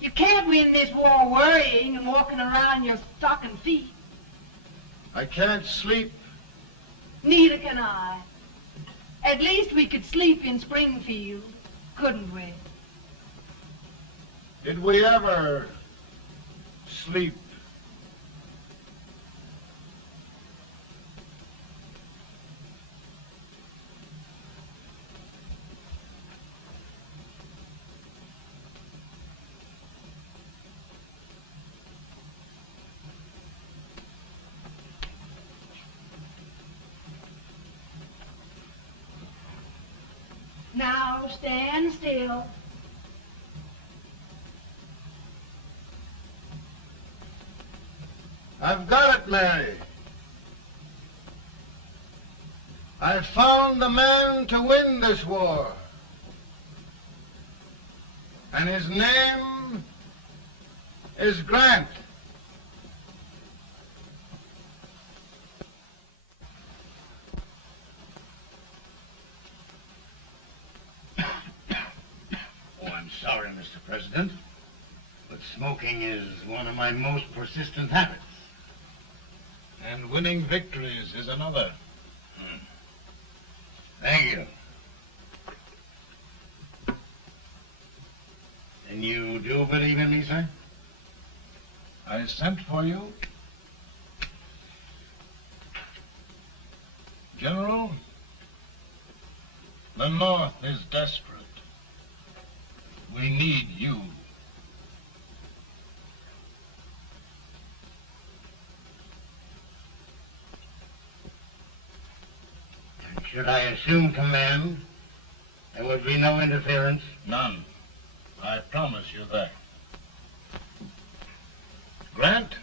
You can't win this war worrying and walking around in your stocking feet. I can't sleep. Neither can I. At least we could sleep in Springfield, couldn't we? Did we ever sleep? Now stand still. I've got it, Mary. I found the man to win this war. And his name is Grant. Sorry, Mr. President, but smoking is one of my most persistent habits. And winning victories is another. Thank you. And you do believe in me, sir? I sent for you. General, the North is desperate. We need you. And should I assume command, there would be no interference? None. I promise you that. Grant,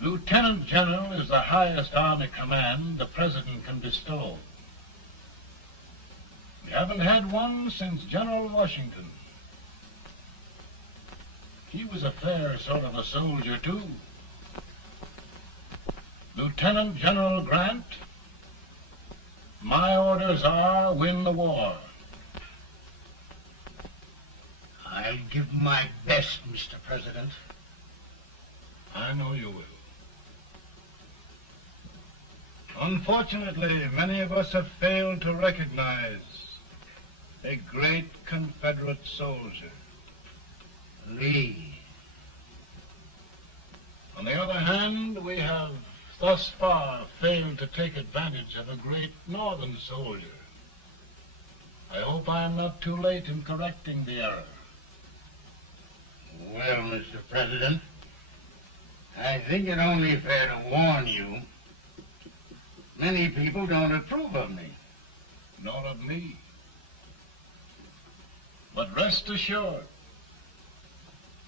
Lieutenant General is the highest army command the President can bestow. We haven't had one since General Washington. He was a fair sort of a soldier, too. Lieutenant General Grant, my orders are win the war. I'll give my best, Mr. President. I know you will. Unfortunately, many of us have failed to recognize a great Confederate soldier. Lee. On the other hand, we have thus far failed to take advantage of a great northern soldier. I hope I am not too late in correcting the error. Well, Mr. President, I think it only fair to warn you. Many people don't approve of me. Nor of me. But rest assured,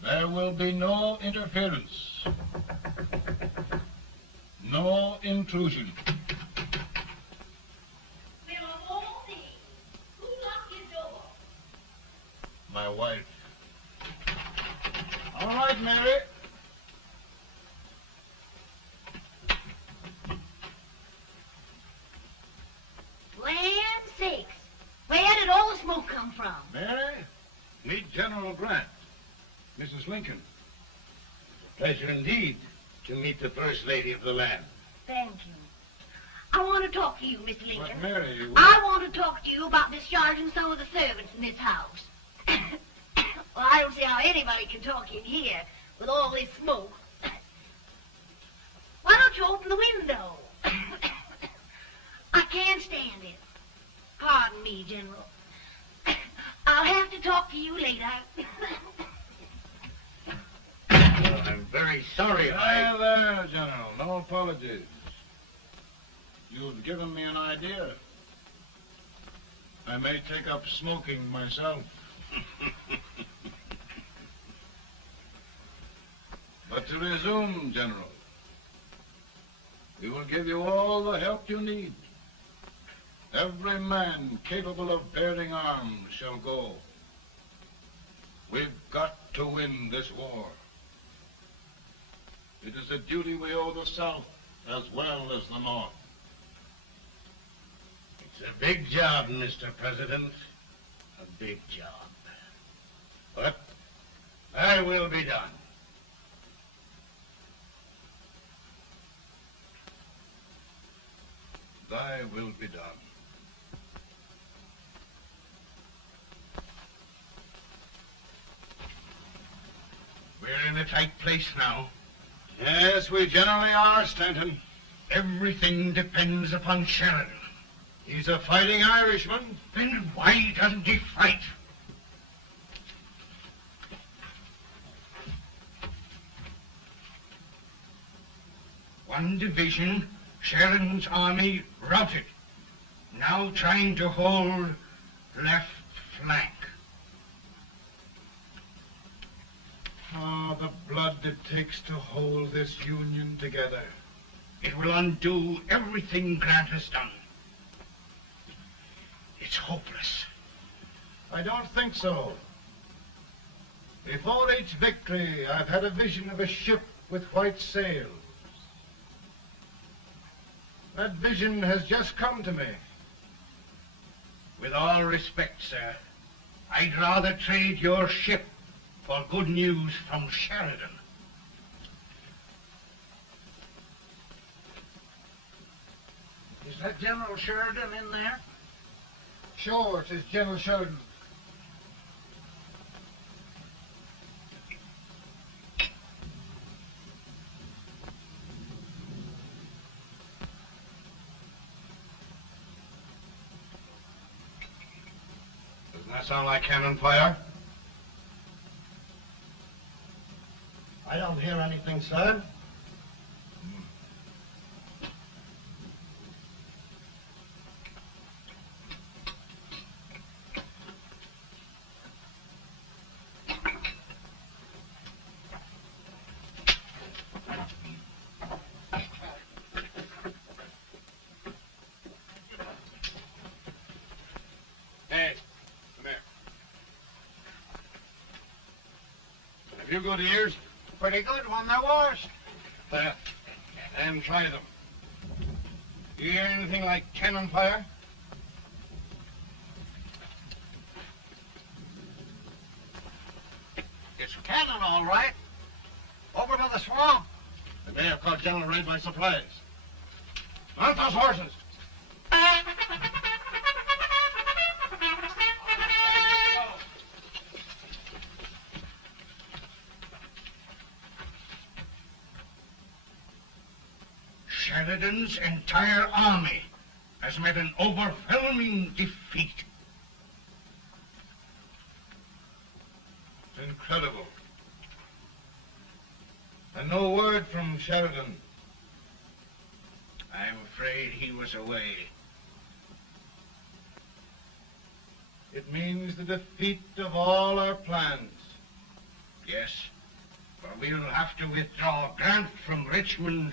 there will be no interference, no intrusion. Well, of all things, who locked your door? My wife. All right, Mary. Land sakes, where did all the smoke come from? Mary, meet General Grant. Mrs. Lincoln. Pleasure indeed to meet the First Lady of the land. Thank you. I want to talk to you, Mr. Lincoln. But Mary, you... I want to talk to you about discharging some of the servants in this house. Well, I don't see how anybody can talk in here with all this smoke. Why don't you open the window? I can't stand it. Pardon me, General. I'll have to talk to you later. Well, I'm very sorry. Hi there, General. No apologies. You've given me an idea. I may take up smoking myself. But to resume, General, we will give you all the help you need. Every man capable of bearing arms shall go. We've got to win this war. It is a duty we owe the South as well as the North. It's a big job, Mr. President. A big job. But thy will be done. Thy will be done. We're in a tight place now. Yes, we generally are, Stanton. Everything depends upon Sheridan. He's a fighting Irishman. Then why doesn't he fight? One division, Sheridan's army, routed. Now trying to hold left flank. Ah, the blood it takes to hold this Union together. It will undo everything Grant has done. It's hopeless. I don't think so. Before each victory, I've had a vision of a ship with white sails. That vision has just come to me. With all respect, sir, I'd rather trade your ship for good news from Sheridan. Is that General Sheridan in there? Sure, it is General Sheridan. Doesn't that sound like cannon fire? I don't hear anything, sir. Hey, come here. Have you good ears? Pretty good when they're washed. There. And try them. You hear anything like cannon fire? It's cannon, all right. Over by the swamp. They may have caught General Ray by surprise. Mount those horses. Sheridan's entire army has met an overwhelming defeat. It's incredible. And no word from Sheridan. I'm afraid he was away. It means the defeat of all our plans. Yes, for we'll have to withdraw Grant from Richmond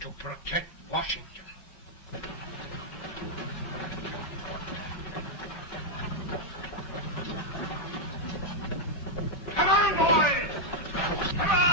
to protect Washington. Come on, boys! Come on!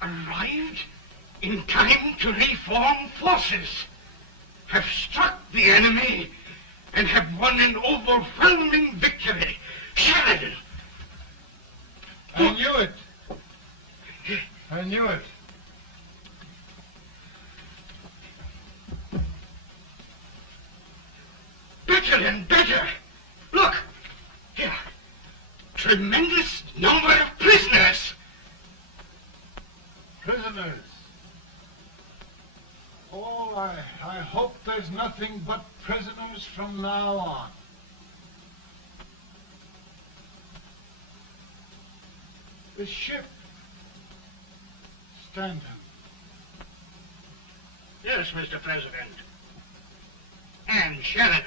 Arrived in time to reform forces, have struck the enemy, and have won an overwhelming victory. Sheridan! I knew it. I knew it. Better and better. Look, here. Tremendous number of prisoners. Prisoners. there's nothing but prisoners from now on. The ship, Stanton. Yes, Mr. President. And Sheridan.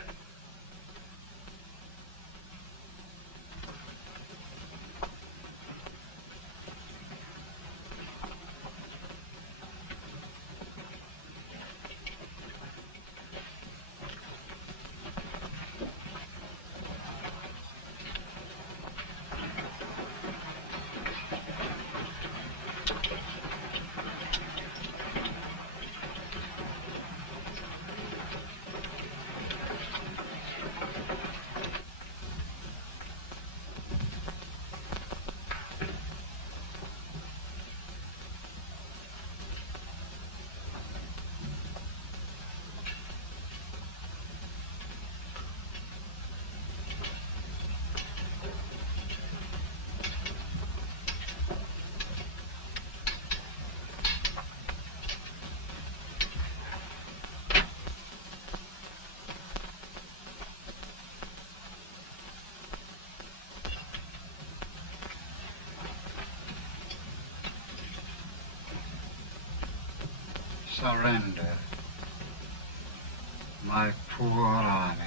Surrender, my poor army.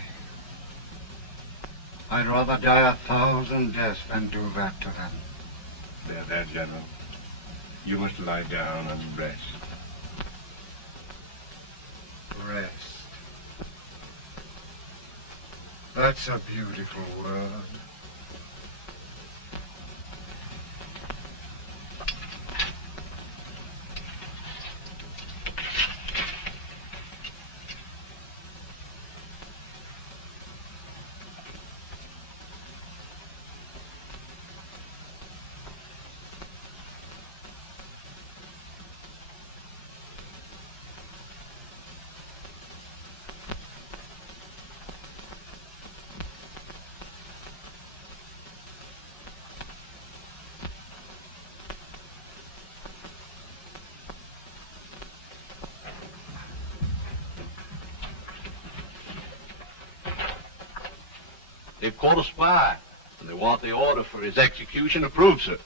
I'd rather die 1,000 deaths than do that to them. There, General. You must lie down and rest. Rest. That's a beautiful word. They've caught a spy, and they want the order for his execution approved, sir.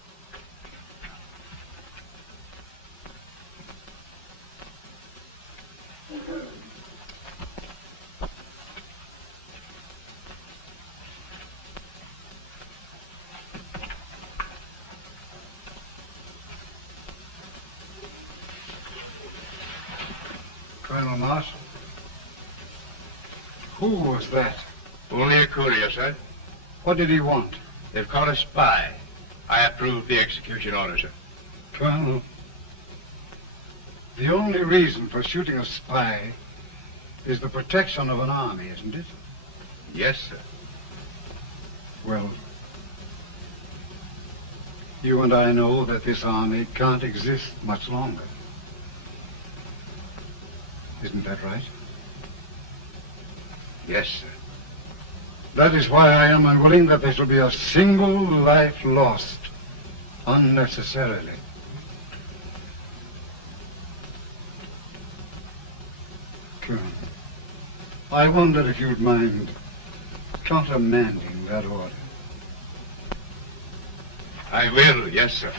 Colonel Marshall, who was that? Only a courier, sir. What did he want? They've caught a spy. I approve the execution order, sir. Colonel, the only reason for shooting a spy is the protection of an army, isn't it? Yes, sir. Well, you and I know that this army can't exist much longer. Isn't that right? Yes, sir. That is why I am unwilling that there shall be a single life lost unnecessarily. Colonel, I wonder if you'd mind countermanding that order. I will, yes, sir.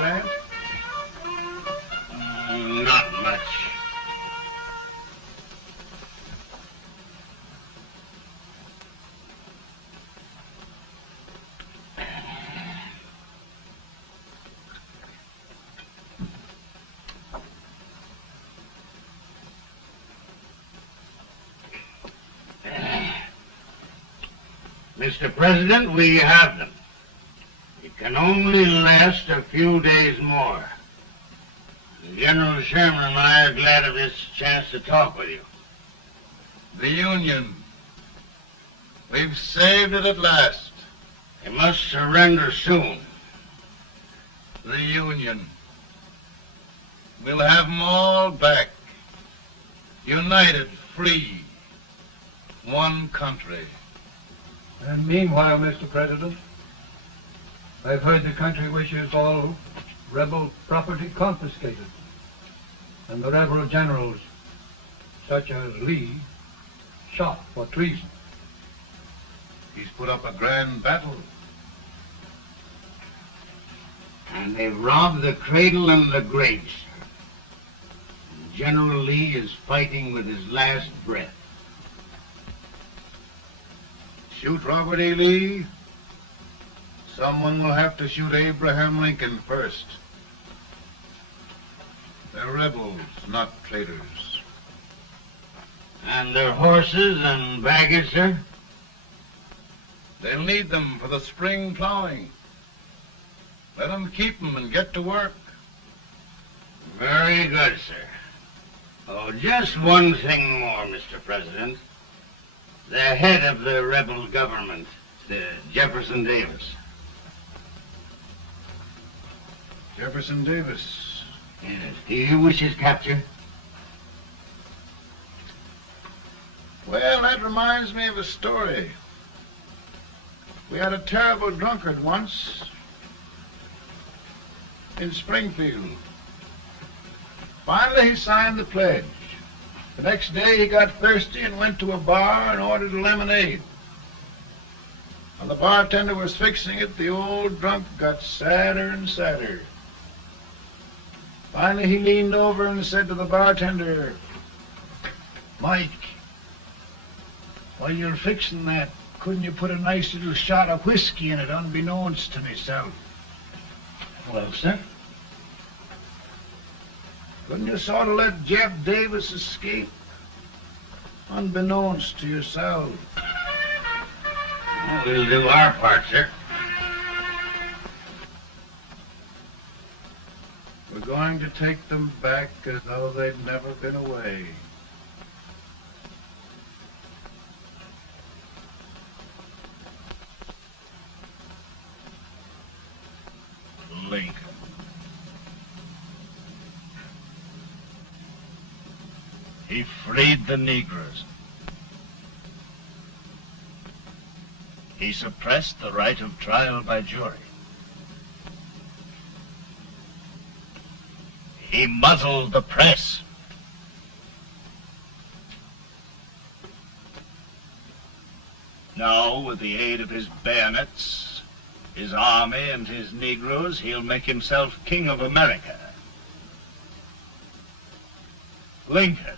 Grant? Not much. Mr. President, we have them. It can only last a few days more. General Sherman and I are glad of this chance to talk with you. The Union. We've saved it at last. They must surrender soon. The Union. We'll have them all back. United, free. One country. And meanwhile, Mr. President, I've heard the country wishes all rebel property confiscated, and the rebel generals, such as Lee, shot for treason. He's put up a grand battle. And they've robbed the cradle and the grapes. General Lee is fighting with his last breath. Shoot Robert E. Lee? Someone will have to shoot Abraham Lincoln first. They're rebels, not traitors. And their horses and baggage, sir? They'll need them for the spring plowing. Let them keep them and get to work. Very good, sir. Oh, just one thing more, Mr. President. The head of the rebel government, Jefferson Davis. Jefferson Davis. Yes. Do you wish his capture? Well, that reminds me of a story. We had a terrible drunkard once in Springfield. Finally, he signed the pledge. The next day, he got thirsty and went to a bar and ordered a lemonade. While the bartender was fixing it, the old drunk got sadder and sadder. Finally, he leaned over and said to the bartender, "Mike, while you're fixing that, couldn't you put a nice little shot of whiskey in it, unbeknownst to myself?" Well, sir? Couldn't you sort of let Jeff Davis escape, unbeknownst to yourself? Well, we'll do our part, sir. We're going to take them back as though they'd never been away. Lincoln. He freed the Negroes. He suppressed the right of trial by jury. He muzzled the press. Now, with the aid of his bayonets, his army, and his Negroes, he'll make himself King of America. Lincoln.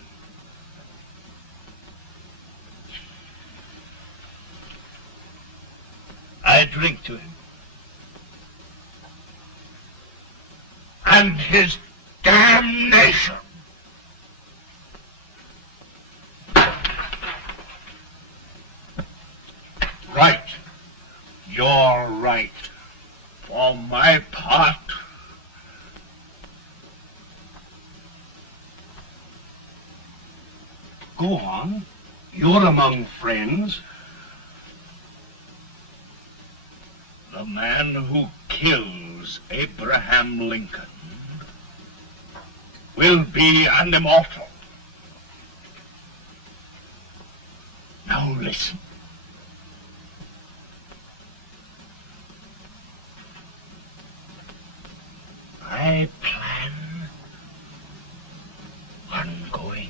I drink to him. And his damnation. Right. You're right. For my part, go on. You're among friends. The man who kills Abraham Lincoln will be an immortal. Now listen. I plan on going.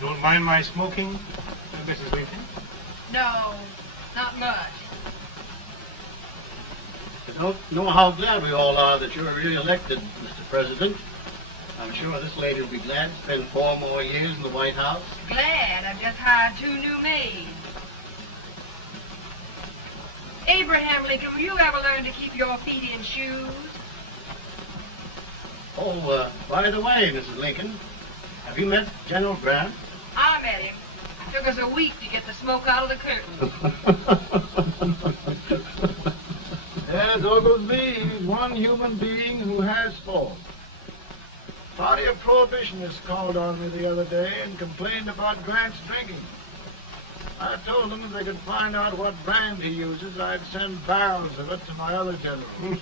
Don't mind my smoking, Mrs. Lincoln? No, not much. I don't know how glad we all are that you're re-elected, Mr. President. I'm sure this lady will be glad to spend 4 more years in the White House. Glad I've just hired 2 new maids. Abraham Lincoln, will you ever learn to keep your feet in shoes? Oh, by the way, Mrs. Lincoln, have you met General Grant? I met him. Took us a week to get the smoke out of the curtain. Yes, Oglesby, he's one human being who has faults. Party of Prohibitionists called on me the other day and complained about Grant's drinking. I told them if they could find out what brand he uses, I'd send barrels of it to my other generals.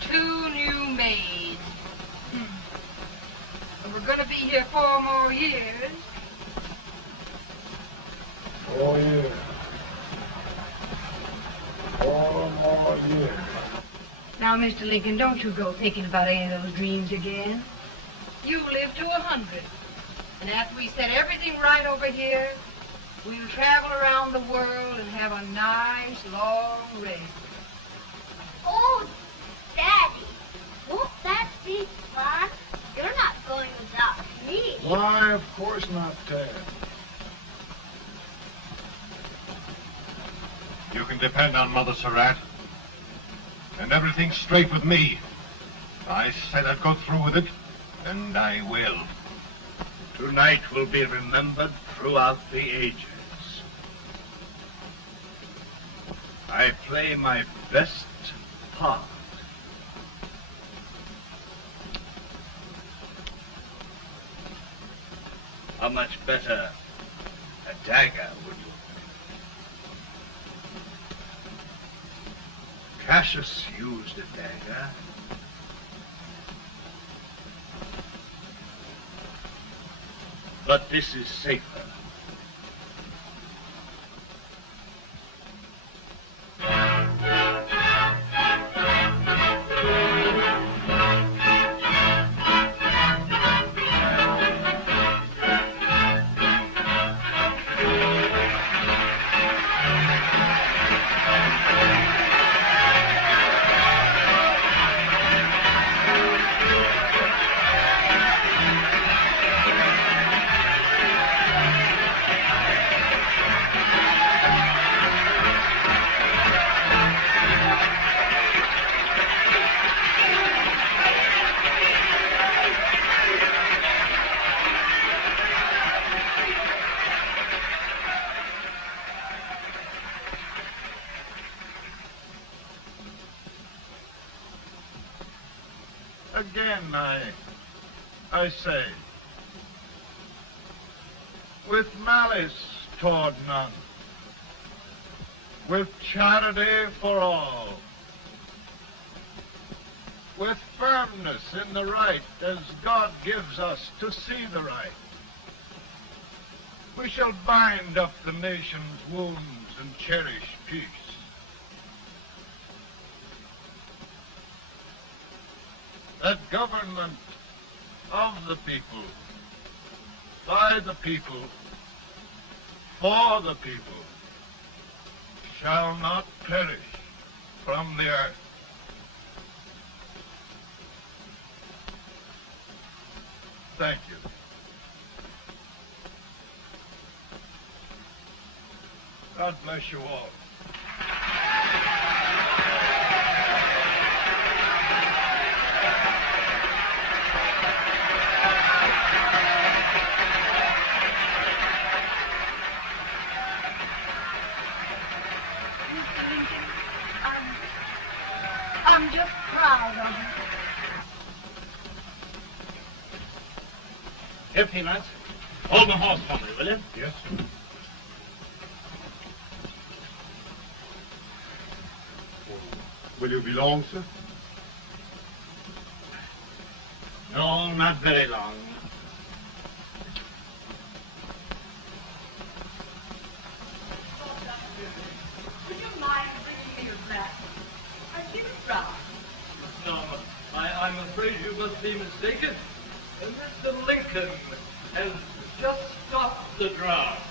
2 new maids. And we're going to be here 4 more years. 4 years. 4 more years. Now, Mr. Lincoln, don't you go thinking about any of those dreams again. You live to 100. And after we set everything right over here, we'll travel around the world and have a nice, long rest. Oh, Daddy, won't that be fun? You're not going without me. Why, of course not, Tad. You can depend on Mother Surratt. And everything's straight with me. I said I'd go through with it, and I will. Tonight will be remembered throughout the ages. I play my best part. How much better a dagger would look? Cassius used a dagger. But this is safer. Again, I say, with malice toward none, with charity for all, with firmness in the right as God gives us to see the right, we shall bind up the nation's wounds and cherish peace. That government of the people, by the people, for the people, shall not perish from the earth. Thank you. God bless you all. I'm just proud of you. Here, Peanuts. Hold my horse for me, will you? Yes. Will you be long, sir? No, not very long. Would you mind bringing me a glass? Give it round. No, I'm afraid you must be mistaken. Mr. Lincoln has just stopped the draft.